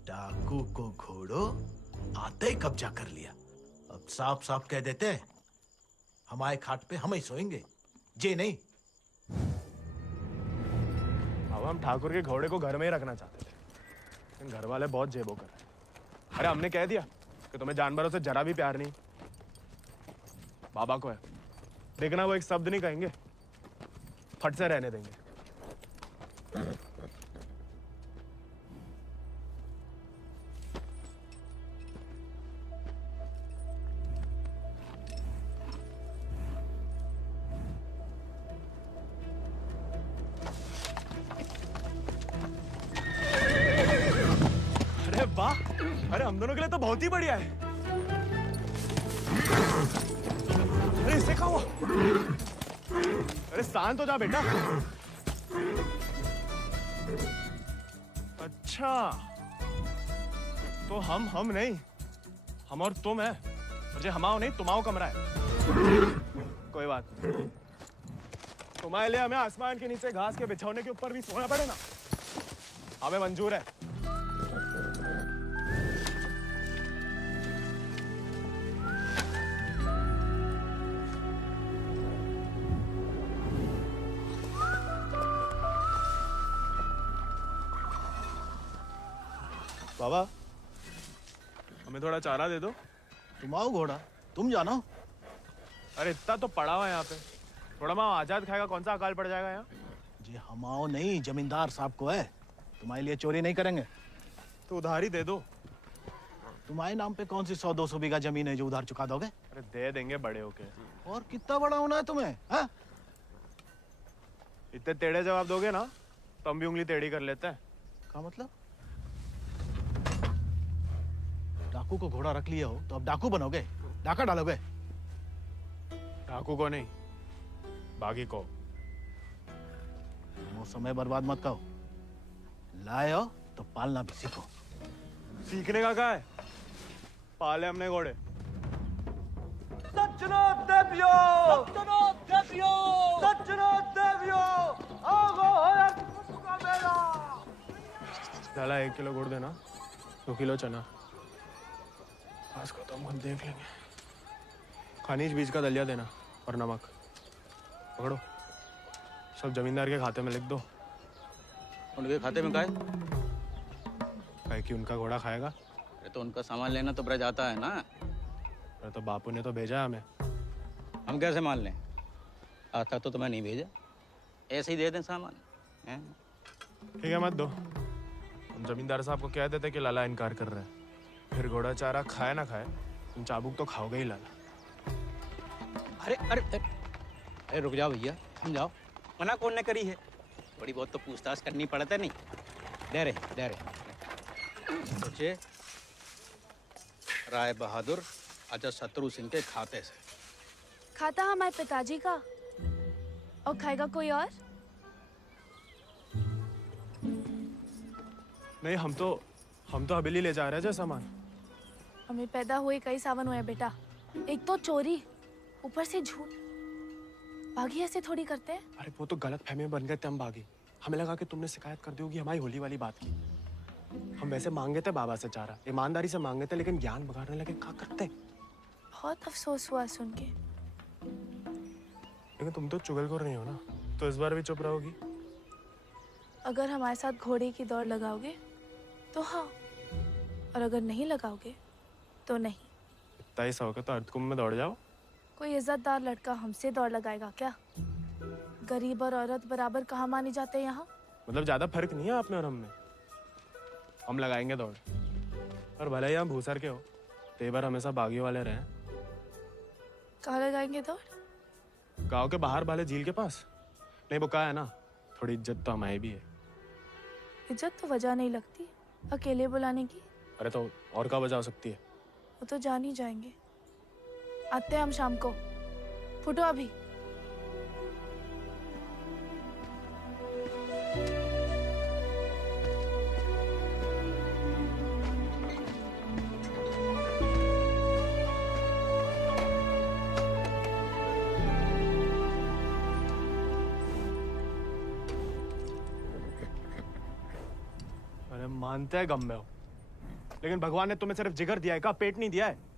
डाकू को घोड़ो आते ही कब्जा कर लिया। अब साफ साफ कह देते हैं, हमारे खाट पे हम ही सोएंगे, जे नहीं। अब हम ठाकुर के घोड़े को घर में ही रखना चाहते थे, लेकिन घर वाले बहुत जेबो कर रहे हैं। अरे हमने कह दिया कि तुम्हें जानवरों से जरा भी प्यार नहीं। बाबा को है, देखना वो एक शब्द नहीं कहेंगे, फट से रहने देंगे। अरे वाह, अरे हम दोनों के लिए तो बहुत ही बढ़िया है। अरे इससे क्या हुआ? अरे शांत हो जा बेटा। अच्छा, तो हम नहीं, हम और तुम है। मुझे हमाओ नहीं, तुम्हाओ कमरा है। कोई बात नहीं, तुम्हारे लिए हमें आसमान के नीचे घास के बिछौने के ऊपर भी सोना पड़े ना, हमें मंजूर है। बाबा हमें थोड़ा चारा दे दो। तुम आओ घोड़ा, तुम जानो। अरे इतना तो पड़ा हुआ है यहाँ पे, थोड़ा मैं आजाद खाएगा, कौन सा अकाल पड़ जाएगा यहाँ। जी हम आओ नहीं, जमींदार साहब को है, तुम्हारे लिए चोरी नहीं करेंगे। तो उधार ही दे दो। तुम्हारे नाम पे कौन सी 100-200 बीघा जमीन है जो उधार चुका दोगे? अरे दे देंगे बड़े होके। और कितना बड़ा होना है तुम्हें? हाँ? इतने टेढ़े जवाब दोगे ना तो हम भी उंगली टेढ़ी कर लेते हैं। क्या मतलब? डाकू को घोड़ा रख लिया हो तो अब डाकू बनोगे, डाका डालोगे? डाकू को नहीं, बागी को। वो समय बर्बाद मत करो, लाए हो तो पालना भी सीखो। सीखने का क्या है, पाले हमने घोड़े। सज्जनों देवियों, सज्जनों देवियों, सज्जनों देवियों, आगो है का मेला। डाला 1 किलो गुड़ देना, 2 किलो चना। आज को तो हम देख लेंगे। खनिज बीज का दलिया देना और नमक। पकड़ो, सब जमींदार के खाते में लिख दो। उनके खाते में का है? कि उनका घोड़ा खाएगा। अरे तो उनका सामान लेना तो ब्रज आता है ना। अरे तो बापू ने तो भेजा है हमें। हम कैसे मान लें? आता तो तुम्हें नहीं भेजा, ऐसे ही दे दें सामान। ठीक है मत दो, हम जमींदार साहब को कह देते कि लाला इनकार कर रहा है। फिर घोड़ा चारा खाए ना खाए, तुम चाबुक तो खाओगे ही लाला। अरे अरे अरे रुक जाओ भैया, समझाओ। मना कौन ने करी है? थोड़ी बहुत तो पूछताछ करनी पड़ता नहीं। दे रहे सोचे राय बहादुर अजय शत्रु सिंह के खाते से। खाता हमारे पिताजी का, और खाएगा कोई और? नहीं, हम तो हवेली ले जा रहे हैं सामान। हमें पैदा हुए कई सावन हुए बेटा, एक तो चोरी, ऊपर से झूठ। बागी ऐसे थोड़ी करते हैं। अरे वो तो गलत फहमी में बन गए थे हम बागी। हमें लगा कि तुमने शिकायत कर दी होगी हमारी होली वाली बात की। हम वैसे मांगे थे बाबा से चारा, ईमानदारी से मांगे थे, लेकिन ज्ञान बगाड़ने लगे। क्या करते? बहुत अफसोस हुआ सुन के। लेकिन तुम तो चुगलखोर नहीं हो ना, तो इस बार भी चुप रहोगी? अगर हमारे साथ घोड़े की दौड़ लगाओगे तो हाँ, और अगर नहीं लगाओगे तो नहीं। इतना ही शौक है तो अर्धकुंभ में दौड़ जाओ। कोई इज्जतदार लड़का हमसे दौड़ लगाएगा क्या? गरीब और औरत बराबर कहाँ माने जाते हैं यहाँ? मतलब ज्यादा फर्क नहीं है आप में और हम में। हम लगाएंगे दौड़, और भले ही हम भूसर के हो, तेवर हमेशा बागियों वाले रहे। कहाँ लगाएंगे दौड़? गांव के बाहर वाले झील के पास। नहीं वो कहा है ना, थोड़ी इज्जत तो हमारी भी है। इज्जत तो वजह नहीं लगती अकेले बुलाने की। अरे तो और क्या वजह हो सकती है? वो तो जान ही जाएंगे। आते हैं हम शाम को, फुटो अभी। अरे मानते हैं गम में हो, लेकिन भगवान ने तुम्हें सिर्फ जिगर दिया है, का पेट नहीं दिया है।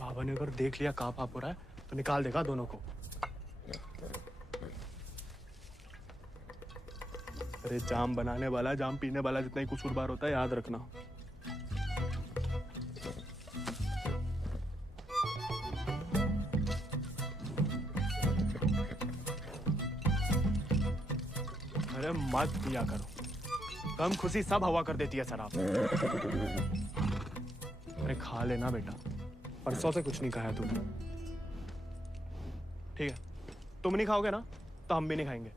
बाबा ने अगर देख लिया कहाँ पाप हो रहा है तो निकाल देगा दोनों को। अरे जाम बनाने वाला, जाम पीने वाला जितना ही कसूरवार होता है, याद रखना। अरे मत पिया करो, कम खुशी सब हवा कर देती है शराब। अरे खा लेना बेटा, परसों से कुछ नहीं खाया तुमने। ठीक है, तुम नहीं खाओगे ना तो हम भी नहीं खाएंगे।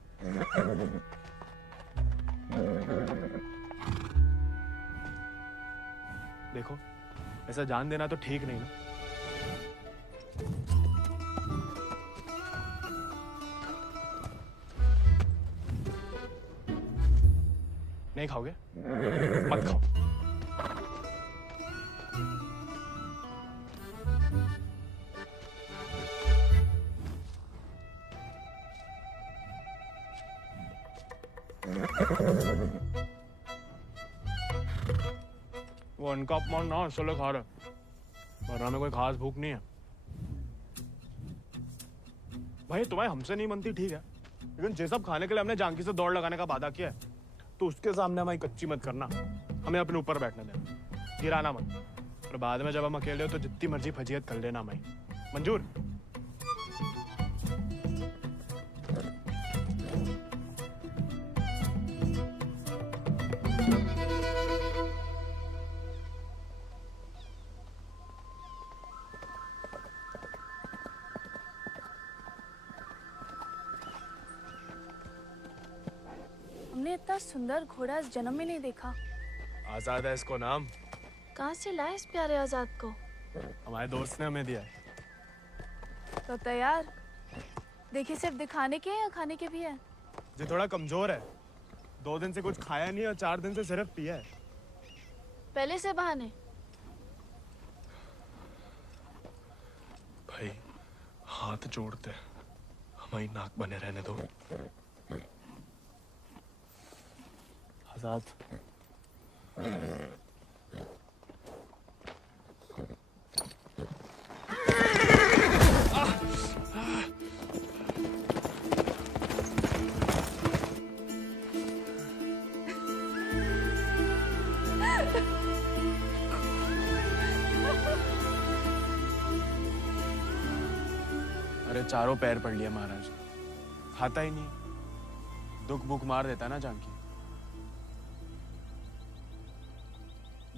देखो ऐसा जान देना तो ठीक नहीं ना। नहीं खाओगे? मत खाओ। वो उनका अपमान ना इसलिए खा रहे, वरना में कोई खास भूख नहीं है। भाई तुम्हें हमसे नहीं बनती ठीक है, लेकिन ये सब खाने के लिए हमने जानकी से दौड़ लगाने का वादा किया है, तो उसके सामने हमारी कच्ची मत करना, हमें अपने ऊपर बैठने देना, गिराना मत। और बाद में जब हम अकेले हो तो जितनी मर्जी फजीयत कर लेना हमारी, मंजूर? हमने इतना सुंदर घोड़ा इस जन्म में नहीं देखा। आजाद है इसको नाम। कहाँ से लाए इस प्यारे आजाद को? हमारे दोस्त ने हमें दिया है। तो तैयार? देखिए सिर्फ दिखाने के हैं या खाने के भी हैं? जो थोड़ा कमजोर है, 2 दिन से कुछ खाया नहीं और 4 दिन से सिर्फ पिया है। पहले से बहाने। भाई हाथ जोड़ते, हमारी नाक बने रहने दो। आजाद, अरे चारों पैर पड़ लिया महाराज, खाता ही नहीं, दुख भूख मार देता ना जानकी।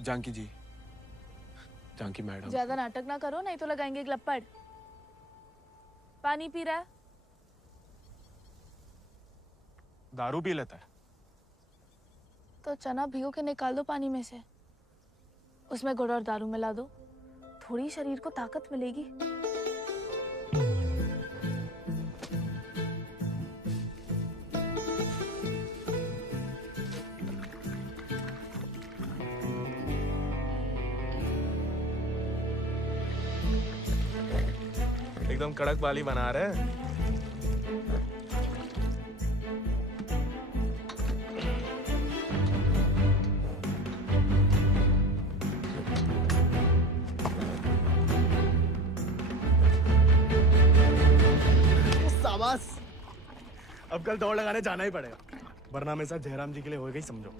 जानकी जी, जानकी मैडम, ज्यादा नाटक ना करो नहीं तो लगाएंगे ग्लप्पड़। पानी पी रहा है? दारू पी लेता है। तो चना भिगो के निकाल दो पानी में से, उसमें गुड़ और दारू मिला दो, थोड़ी शरीर को ताकत मिलेगी। एकदम कड़क वाली बना रहे हैं। शाबाश, अब कल दौड़ लगाने जाना ही पड़ेगा, वरना मेरे साथ जयराम जी के लिए हो गई समझो।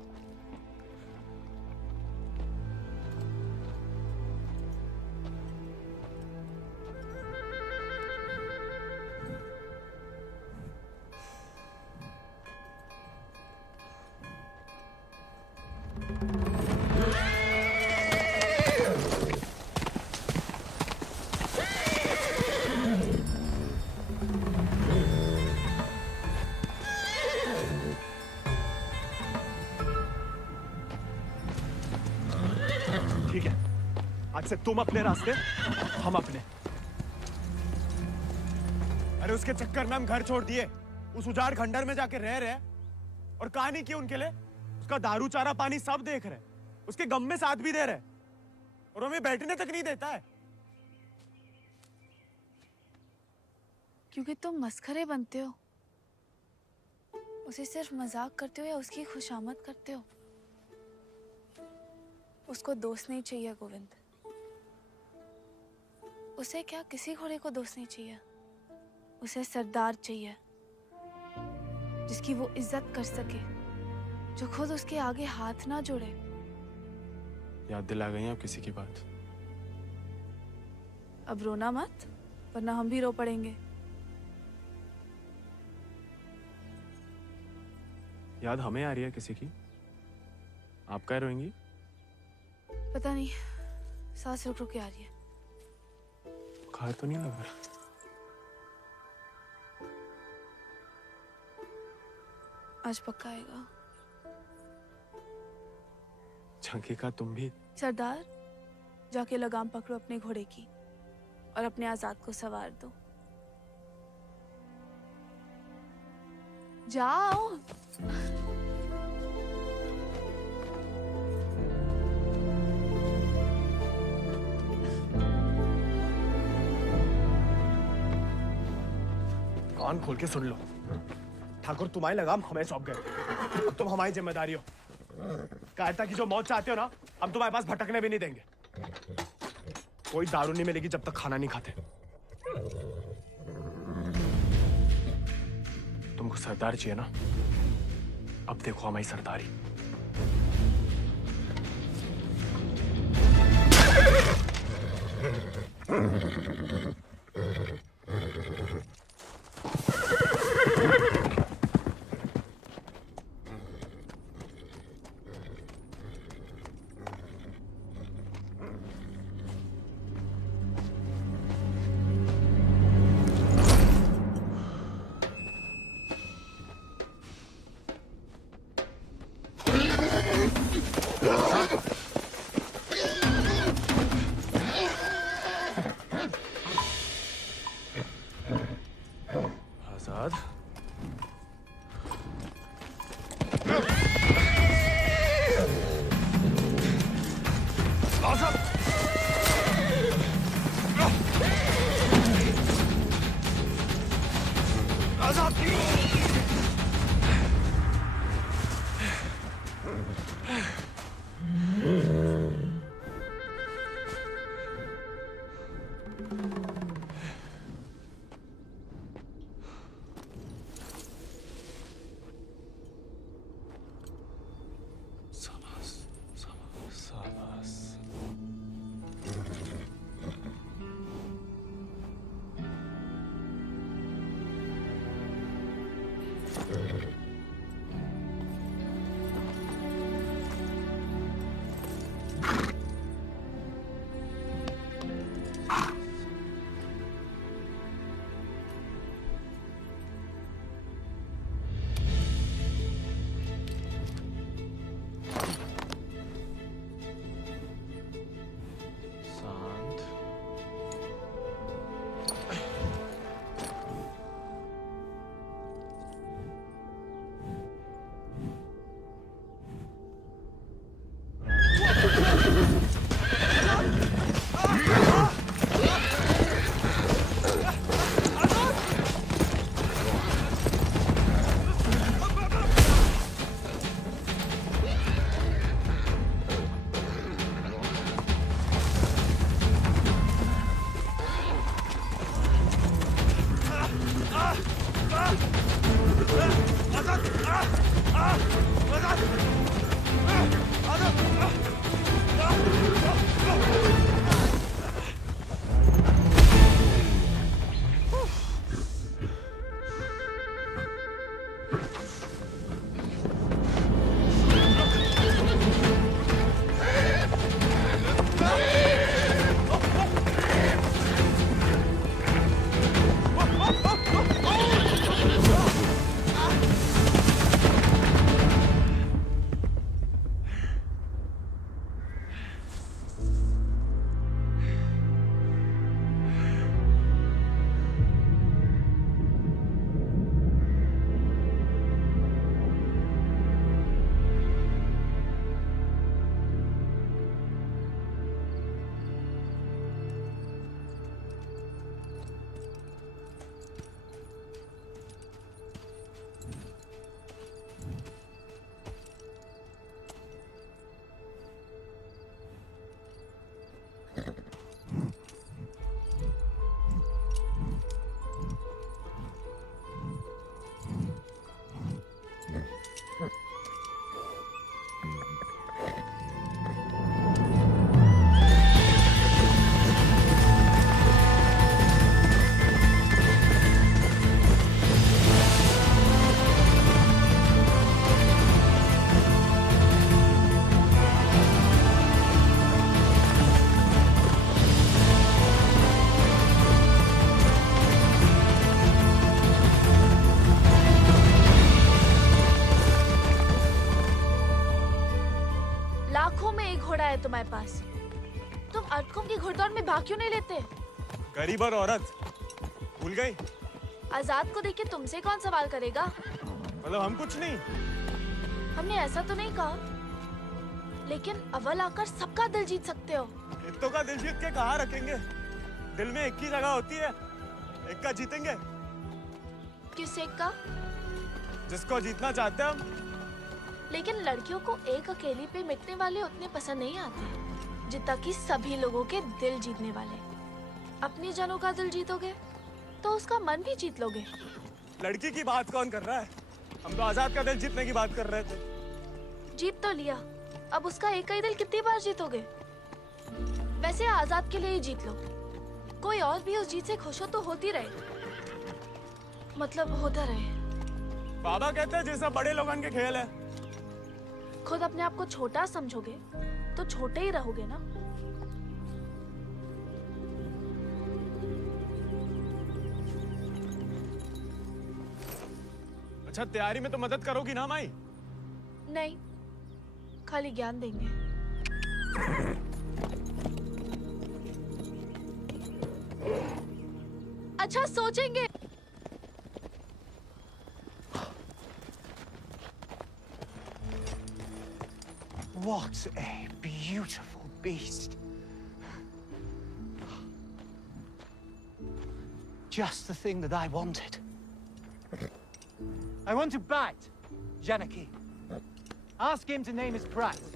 ठीक है, आज से तुम अपने रास्ते, हम अपने। अरे उसके चक्कर में हम घर छोड़ दिए, उस उजाड़ खंडर में जाके रह रहे, और कहानी की उनके लिए उसका दारू चारा पानी सब देख रहे, उसके गम में साथ भी दे रहे, और हमें बैठने तक नहीं देता है। क्योंकि तुम मस्खरे बनते हो, उसे सिर्फ मजाक करते हो या उसकी खुशामद करते हो। उसको दोस्त नहीं चाहिए गोविंद, उसे क्या किसी घोड़े को दोस्त नहीं चाहिए, उसे सरदार चाहिए जिसकी वो इज्जत कर सके, जो खुद उसके आगे हाथ ना जोड़े। याद दिला गई आप किसी की बात। अब रोना मत, वरना हम भी रो पड़ेंगे। याद हमें आ रही है किसी की? आप क्या रोएंगी? पता नहीं, सांस रुक रुक के आ रही है। बुखार तो नहीं लग रहा? आज पक्का आएगा। झांकी का तुम भी? सरदार, जाके लगाम पकड़ो अपने घोड़े की और अपने आजाद को सवार दो। जाओ। कान खोल के सुन लो, ठाकुर तुम्हारी लगाम हमें सौंप गए, अब तुम हमारी जिम्मेदारी हो। कायरता की जो मौत चाहते हो ना, हम तुम्हारे पास भटकने भी नहीं देंगे। कोई दारू नहीं मिलेगी जब तक खाना नहीं खाते। तुम तुमको सरदार चाहिए ना? अब देखो हमारी सरदारी। आजाद, तुम्हारे पास, तुम अटकुम की घुड़दौड़ में भाग क्यों नहीं लेते? गरीब और औरत भूल गई? आजाद को देख के तुमसे कौन सवाल करेगा? मतलब हम कुछ नहीं? हमने ऐसा तो नहीं कहा, लेकिन अव्वल आकर सबका दिल जीत सकते हो। इत्तों का दिल जीत के कहाँ रखेंगे? दिल में एक ही जगह होती है, एक का जीतेंगे। किस एक का? जिसको जीतना चाहते हैं हम। लेकिन लड़कियों को एक अकेली पे मिटने वाले उतने पसंद नहीं आते जितना कि सभी लोगों के दिल जीतने वाले। अपने जनों का दिल जीतोगे तो उसका मन भी जीत लोगे। लड़की की बात कौन कर रहा है? हम तो आजाद का दिल जीतने की बात कर रहे थे। जीत तो लिया, अब उसका एक ही दिल कितनी बार जीतोगे? वैसे आजाद के लिए ही जीत लो। कोई और भी उस जीत से खुश हो तो होती रहे, मतलब होता रहे। बाबा कहते हैं जैसा बड़े लोगन के खेल है। खुद अपने आप को छोटा समझोगे तो छोटे ही रहोगे ना। अच्छा, तैयारी में तो मदद करोगी ना माई? नहीं, खाली ज्ञान देंगे। अच्छा सोचेंगे। What a beautiful beast. Just the thing that I wanted. I want to bite Janaki. Ask him to name his price.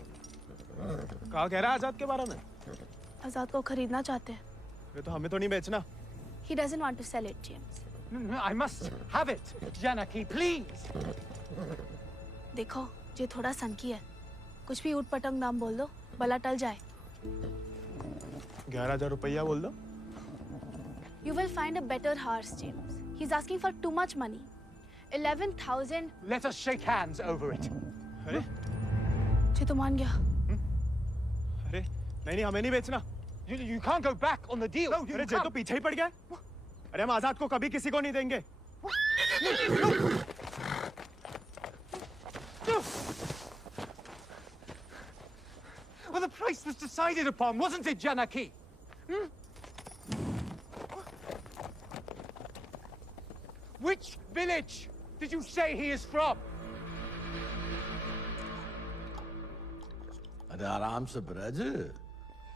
कहा कह रहा है आजाद के बारे में? आजाद को खरीदना चाहते हैं। ये तो हमें तो नहीं बेचना। He doesn't want to sell it, James. No, I must have it, Janaki, please. देखो, ये थोड़ा सनकी है। कुछ भी ऊट पटंग नाम बोल दो, भला टल जाए। 11,000 रुपया बोल दो। You will find a better horse, James. He's asking for too much money. 11,000. Let us shake hands over it. अरे? जी तो मान गया। अरे नहीं, हमें नहीं बेचना। You can't go back on the deal. No, अरे जे तो पीछे ही पड़ गया। अरे हम आजाद को कभी किसी को नहीं देंगे। Well, the price was decided upon, wasn't it, Janaki? Which village did you say he is from? अरे आराम से ब्रज,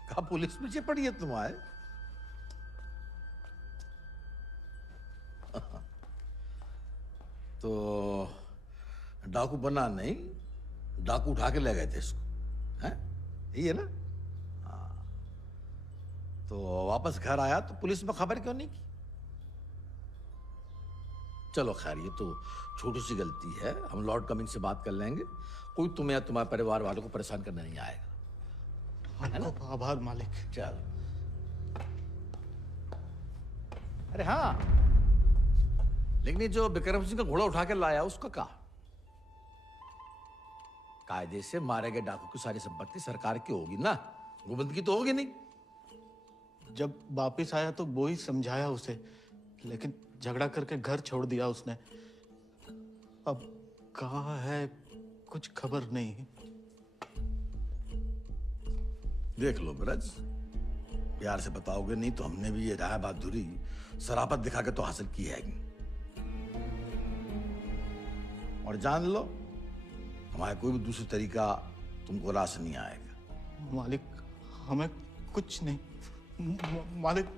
कहा पुलिस पीछे पड़ी है तुम्हारे? तो डाकू बना नहीं, डाकू उठा के ले गए थे इसको, हैं? यही है ना? हाँ। तो वापस घर आया तो पुलिस में खबर क्यों नहीं की? चलो खैर, ये तो छोटी सी गलती है, हम लॉर्ड कमिंग से बात कर लेंगे। कोई तुम्हें या तुम्हारे परिवार वालों को परेशान करने नहीं आएगा, है ना? आभार मालिक। चल। अरे हाँ, लेकिन ये जो विक्रम सिंह का घोड़ा उठा के लाया उसका कहा? कायदे से मारे गए डाकू की सारी संपत्ति सरकार की होगी ना, गोविंद की तो होगी नहीं। जब वापिस आया तो वो ही समझाया उसे, लेकिन झगड़ा करके घर छोड़ दिया उसने। अब कहाँ है कुछ खबर नहीं। देख लो ब्रज, प्यार से बताओगे नहीं तो हमने भी ये राय बहादुरी शराफत दिखा के तो हासिल की है। और जान लो, हमारा कोई भी दूसरी तरीका तुमको रास नहीं आएगा। मालिक, हमें कुछ नहीं। मालिक,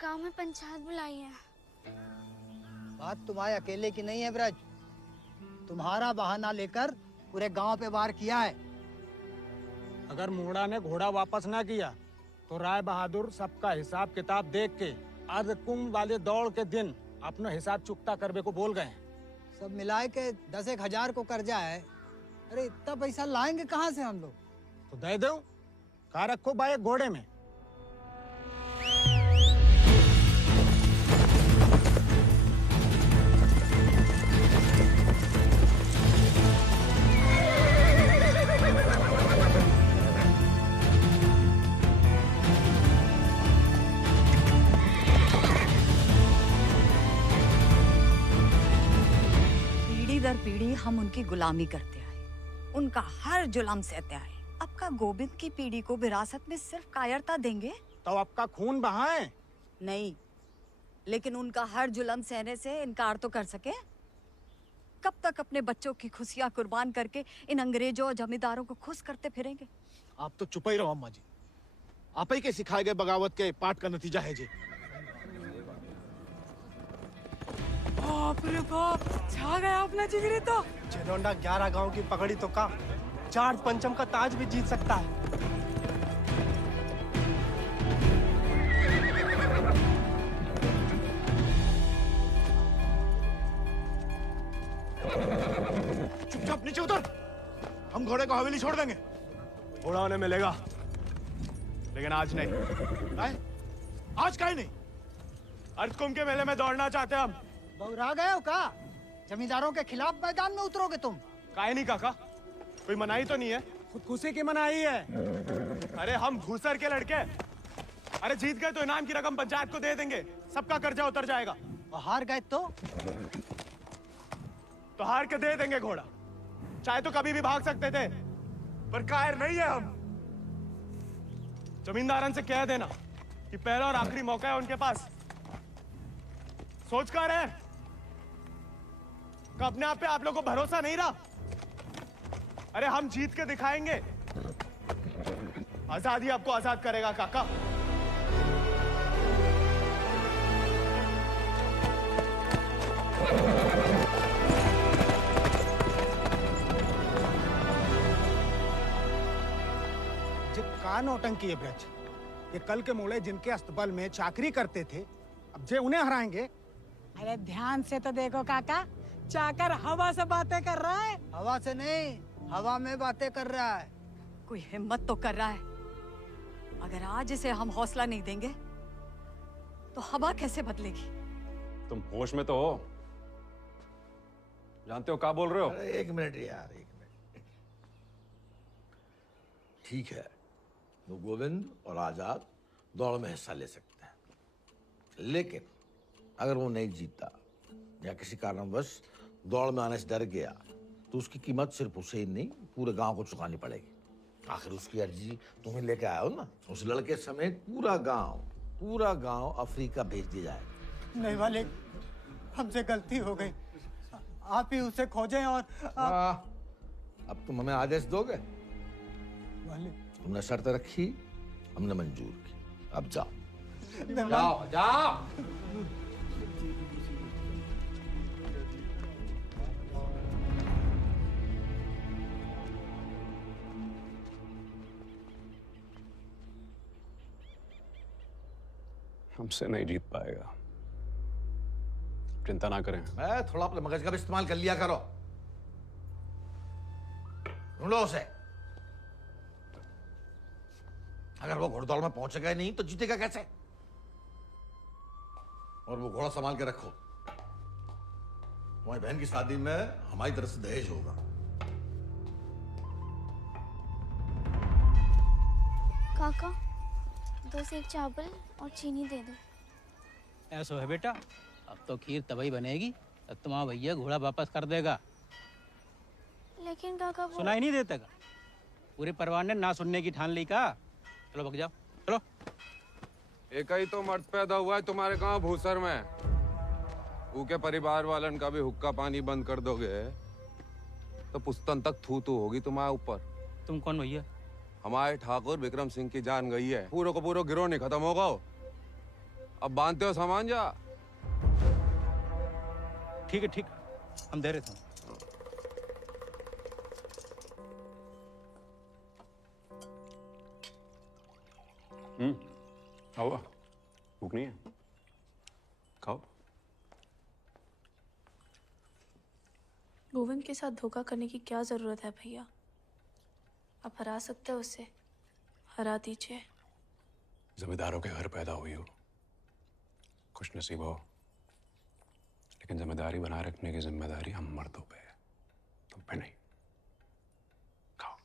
गांव में पंचायत बुलाई है। बात तुम्हारे अकेले की नहीं है ब्रज, तुम्हारा बहाना लेकर पूरे गांव पे वार किया है। अगर मुंगड़ा ने घोड़ा वापस ना किया तो राय बहादुर सबका हिसाब किताब देख के अर्ध कुंभ वाले दौड़ के दिन अपना हिसाब चुकता करने को बोल गए। सब मिलाए के 10,000 को कर्जा है। अरे इतना पैसा लाएंगे कहाँ से हम लोग? तो दे दो, कहा रखो बाए घोड़े में। दर पीढ़ी हम उनकी गुलामी करते आए, उनका हर जुल्म सहते आए। अब का गोविंद की पीढ़ी को विरासत में सिर्फ कायरता देंगे तो आपका खून बहाएं? नहीं, लेकिन उनका हर जुल्म सहने से इनकार तो कर सके। कब तक अपने बच्चों की खुशियां कुर्बान करके इन अंग्रेजों और जमींदारों को खुश करते फिरेंगे? आप तो चुप ही रहो अम्मा जी। आप ही के सिखाए गए बगावत के पाठ का नतीजा है जी। बाप रे बाप, छा गया अपना जिगरी तो। चेलोंडा 11 गांव की पगड़ी तो का चार पंचम का ताज भी जीत सकता है। चुपचाप नीचे उतर। हम घोड़े को हवेली छोड़ देंगे। घोड़ा उन्हें मिलेगा, लेकिन आज नहीं। आज काहे नहीं? अर्धकुंभ के मेले में दौड़ना चाहते हम। बौरा गए हो का? जमींदारों के खिलाफ मैदान में उतरोगे तुम? काहे नहीं काका, कोई मनाही तो नहीं है? खुदकुशी की मनाही है। अरे हम घूसर के लड़के, अरे जीत गए तो इनाम की रकम पंचायत को दे देंगे, सबका कर्जा उतर जाएगा। हार गए तो हार के दे देंगे घोड़ा, चाहे तो कभी भी भाग सकते थे, पर कायर नहीं है हम। जमींदारन से कह देना कि पहला और आखिरी मौका है उनके पास। सोच कर है कि अपने आप पे आप लोगों को भरोसा नहीं रहा। अरे हम जीत के दिखाएंगे, आजादी आपको आजाद करेगा काका। जो का नौटंकी है ब्रज, ये कल के मोड़े जिनके अस्तबल में चाकरी करते थे, अब जे उन्हें हराएंगे। अरे ध्यान से तो देखो काका, चाकर हवा से बातें कर रहा है। हवा से नहीं, हवा में बातें कर रहा है। कोई हिम्मत तो कर रहा है। अगर आज इसे हम हौसला नहीं देंगे तो हवा कैसे बदलेगी? तुम होश में तो हो? जानते हो क्या बोल रहे हो? अरे एक मिनट यार, एक मिनट। ठीक है, वो गोविंद और आजाद दौड़ में हिस्सा ले सकते हैं, लेकिन अगर वो नहीं जीता या किसी कारणवश दौड़ में आने से डर गया तो उसकी कीमत सिर्फ उसे ही नहीं, पूरे गांव को चुकानी पड़ेगी। आखिर उसकी अर्जी तुम्हें लेके आए हो ना। उस लड़के समेत पूरा गांव अफ्रीका भेज दिया जाएगा। नहीं मालिक, हमसे गलती हो गई, आप ही उसे खोजें और अब तुम हमें आदेश दोगे? तुमने शर्त रखी, हमने मंजूर की, अब जाओ जाओ जाओ। हमसे नहीं जीत पाएगा, चिंता ना करें। मैं थोड़ा अपने मगज का भी इस्तेमाल कर लिया करो। ढूंढो उसे। अगर वो घोड़दौड़ में पहुंचेगा ही नहीं तो जीतेगा कैसे? और वो घोड़ा संभाल के रखो, तुम्हारी बहन की शादी में हमारी तरफ से दहेज होगा। काका 2 सेक चावल और चीनी दे दो। ऐसा है बेटा, अब तो खीर तभी बनेगी तब तुम्हारा भैया घोड़ा वापस कर देगा। लेकिन काका वो सुनाई नहीं देता का? पूरे परिवार ने ना सुनने की ठान ली का। चलो भग जाओ, चलो। एक ही तो मर्द पैदा हुआ है तुम्हारे गांव भूसर में, ऊके परिवार वालन का भी हुक्का पानी बंद कर दोगे तो पुस्तन तक थू थू होगी तुम्हारे ऊपर। तुम कौन भैया? हमारे ठाकुर विक्रम सिंह की जान गई है, पूरे को पूरा गिरोह नहीं खत्म होगा। अब बांधते हो सामान जा। ठीक है ठीक, हम दे रहे थे। आओ, भूख नहीं है? खाओ। गोविंद के साथ धोखा करने की क्या जरूरत है भैया? आप हरा सकते हो उसे, हरा दीजिए। जमींदारों के घर पैदा हुई हो, खुश नसीब हो, लेकिन जिम्मेदारी बनाए रखने की जिम्मेदारी हम मर्दों पे है, तुम पे नहीं। खाओ।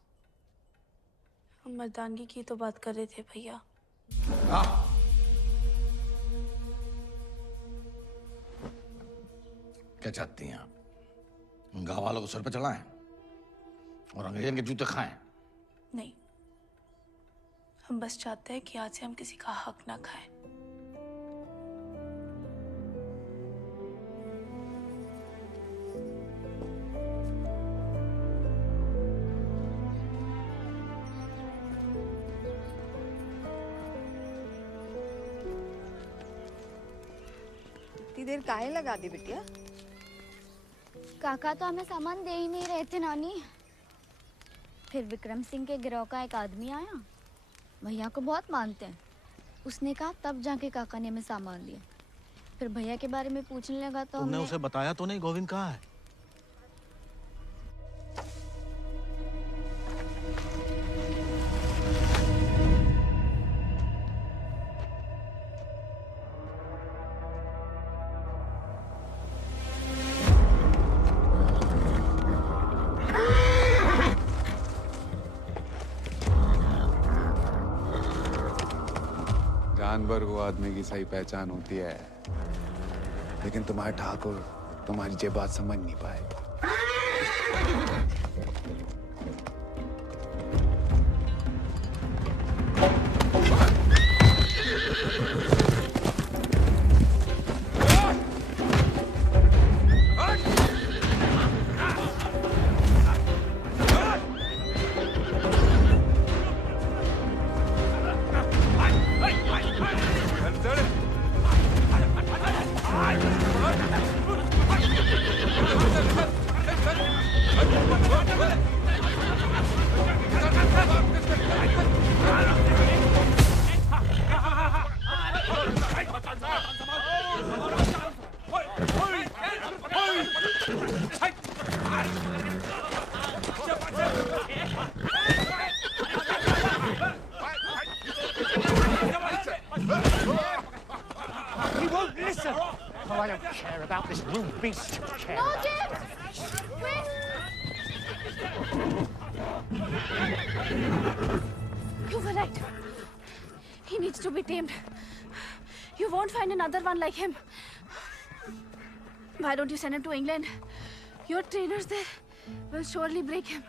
हम मर्दानगी की तो बात कर रहे थे भैया। क्या चाहती हैं आप? गांव वालों को सर पे चढ़ाएं और अंग्रेजों के जूते खाएं? नहीं, हम बस चाहते हैं कि आज से हम किसी का हक ना खाएं। इतनी देर काहे लगा दी बिटिया? काका तो हमें सामान दे ही नहीं रहे थे नानी। फिर विक्रम सिंह के गिरोह का एक आदमी आया, भैया को बहुत मानते हैं। उसने कहा तब जाके काका ने हमें सामान दिया। फिर भैया के बारे में पूछने लगा तो तुमने हमने उसे बताया तो नहीं गोविंद कहाँ है? जानवर को आदमी की सही पहचान होती है, लेकिन तुम्हारे ठाकुर तुम्हारी ये बात समझ नहीं पाए। He won't listen. Oh, I don't care about this rude beast. No, James! Wait! You were right. He needs to be tamed. You won't find another one like him. Why don't you send him to England? Your trainers there will surely break him.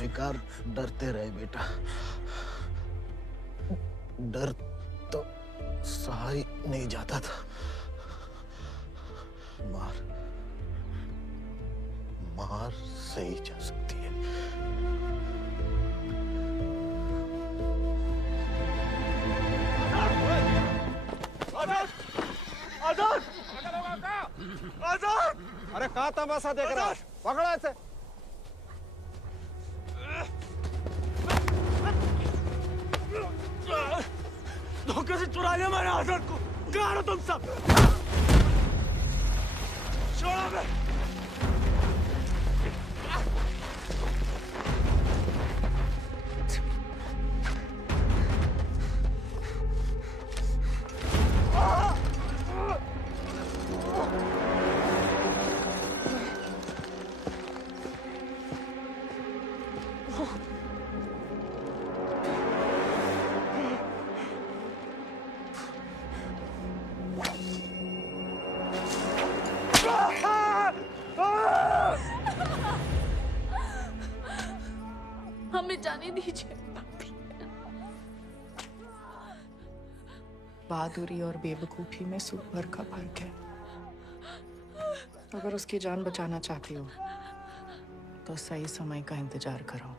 बेकार डरते रहे बेटा। डर तो सहा ही नहीं जाता था। मार सही जा सकती है। आजाद! आजाद! अरे कहाँ तमाशा देख रहा है? पकड़ो ऐसे। धोखे से चुरा लिया मैंने आजाद को। कहाँ हो तुम सब? छोड़ो बे। हमें जाने दीजिए। बहादुरी और बेवकूफी में सूप भर का फर्क है। अगर उसकी जान बचाना चाहती हो तो सही समय का इंतजार करो।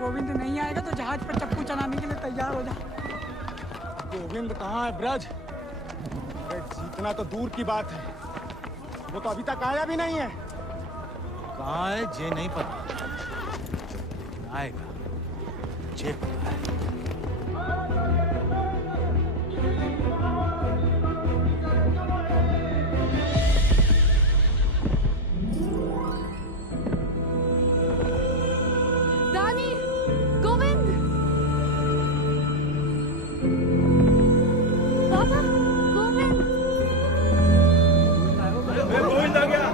गोविंद नहीं आएगा तो जहाज पर चप्पू चलाने के लिए तैयार हो जा। गोविंद कहाँ है ब्रज? अरे जीतना तो दूर की बात है, वो तो अभी तक आया भी नहीं है। कहाँ है जे नहीं पता, आएगा जे पता है। रानी, गोविंद, पापा, गोविंद, गोविंद आ गया।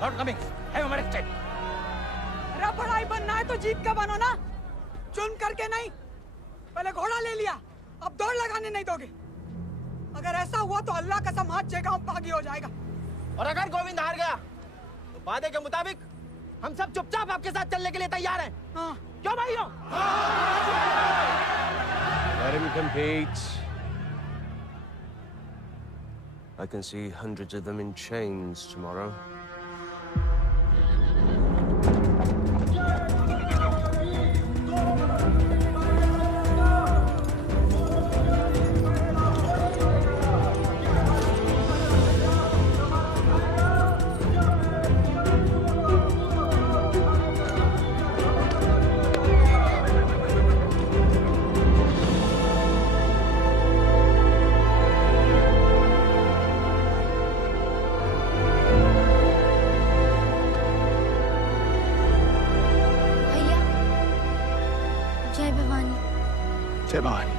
Not coming. Have him arrested. अरे बड़ाई बनना है तो जीत का बनो ना, चुन करके नहीं। पहले घोड़ा ले लिया, अब दौड़ लगाने नहीं दोगे। अगर ऐसा हुआ तो अल्लाह कसम हाथ जगह बागी हो जाएगा। और अगर गोविंद हार गया तो वादे के मुताबिक हम सब चुपचाप आपके साथ चलने के लिए तैयार हैं। हाँ। क्यों भाइयों? Let him compete. I can see hundreds of them in chains tomorrow. जय भवानी। जय भवानी।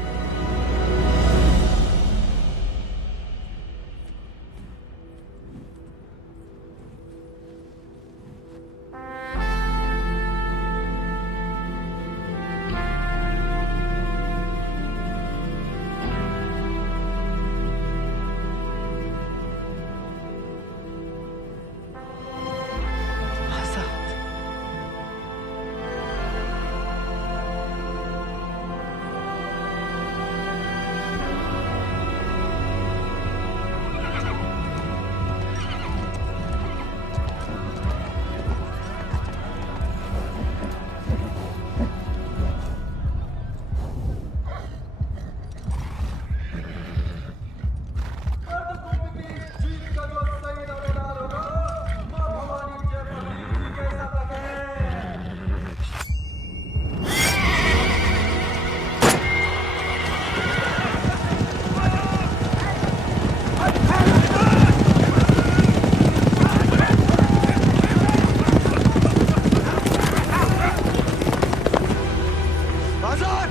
हसन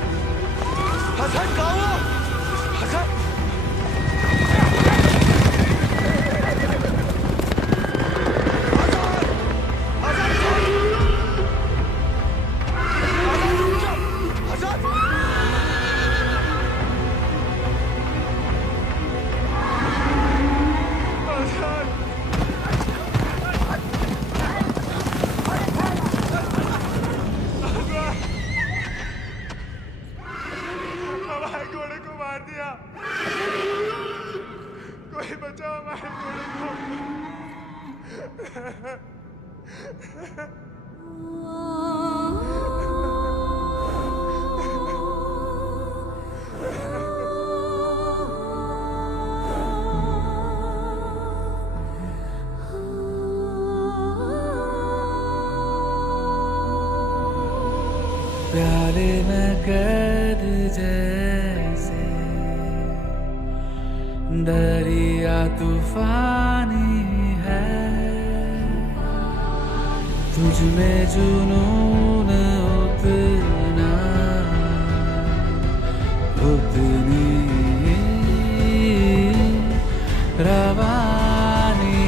हसन कहाँ हो हसन हमारे घोड़े को मार दिया। कोई बचाओ हमारे घोड़े को। प्याले में कैद जैसे दरिया तूफानी है, तुझ में जुनून उतना उतनी रवानी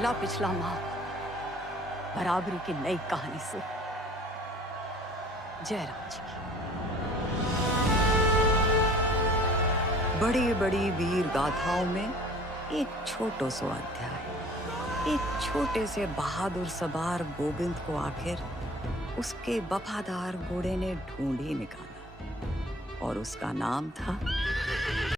अगला पिछला माह बराबरी की नई कहानी से जयराम जी की। बड़ी बड़ी वीर गाथाओं में एक छोटो सो अध्याय, एक छोटे से बहादुर सवार गोविंद को आखिर उसके वफादार घोड़े ने ढूंढ ही निकाला और उसका नाम था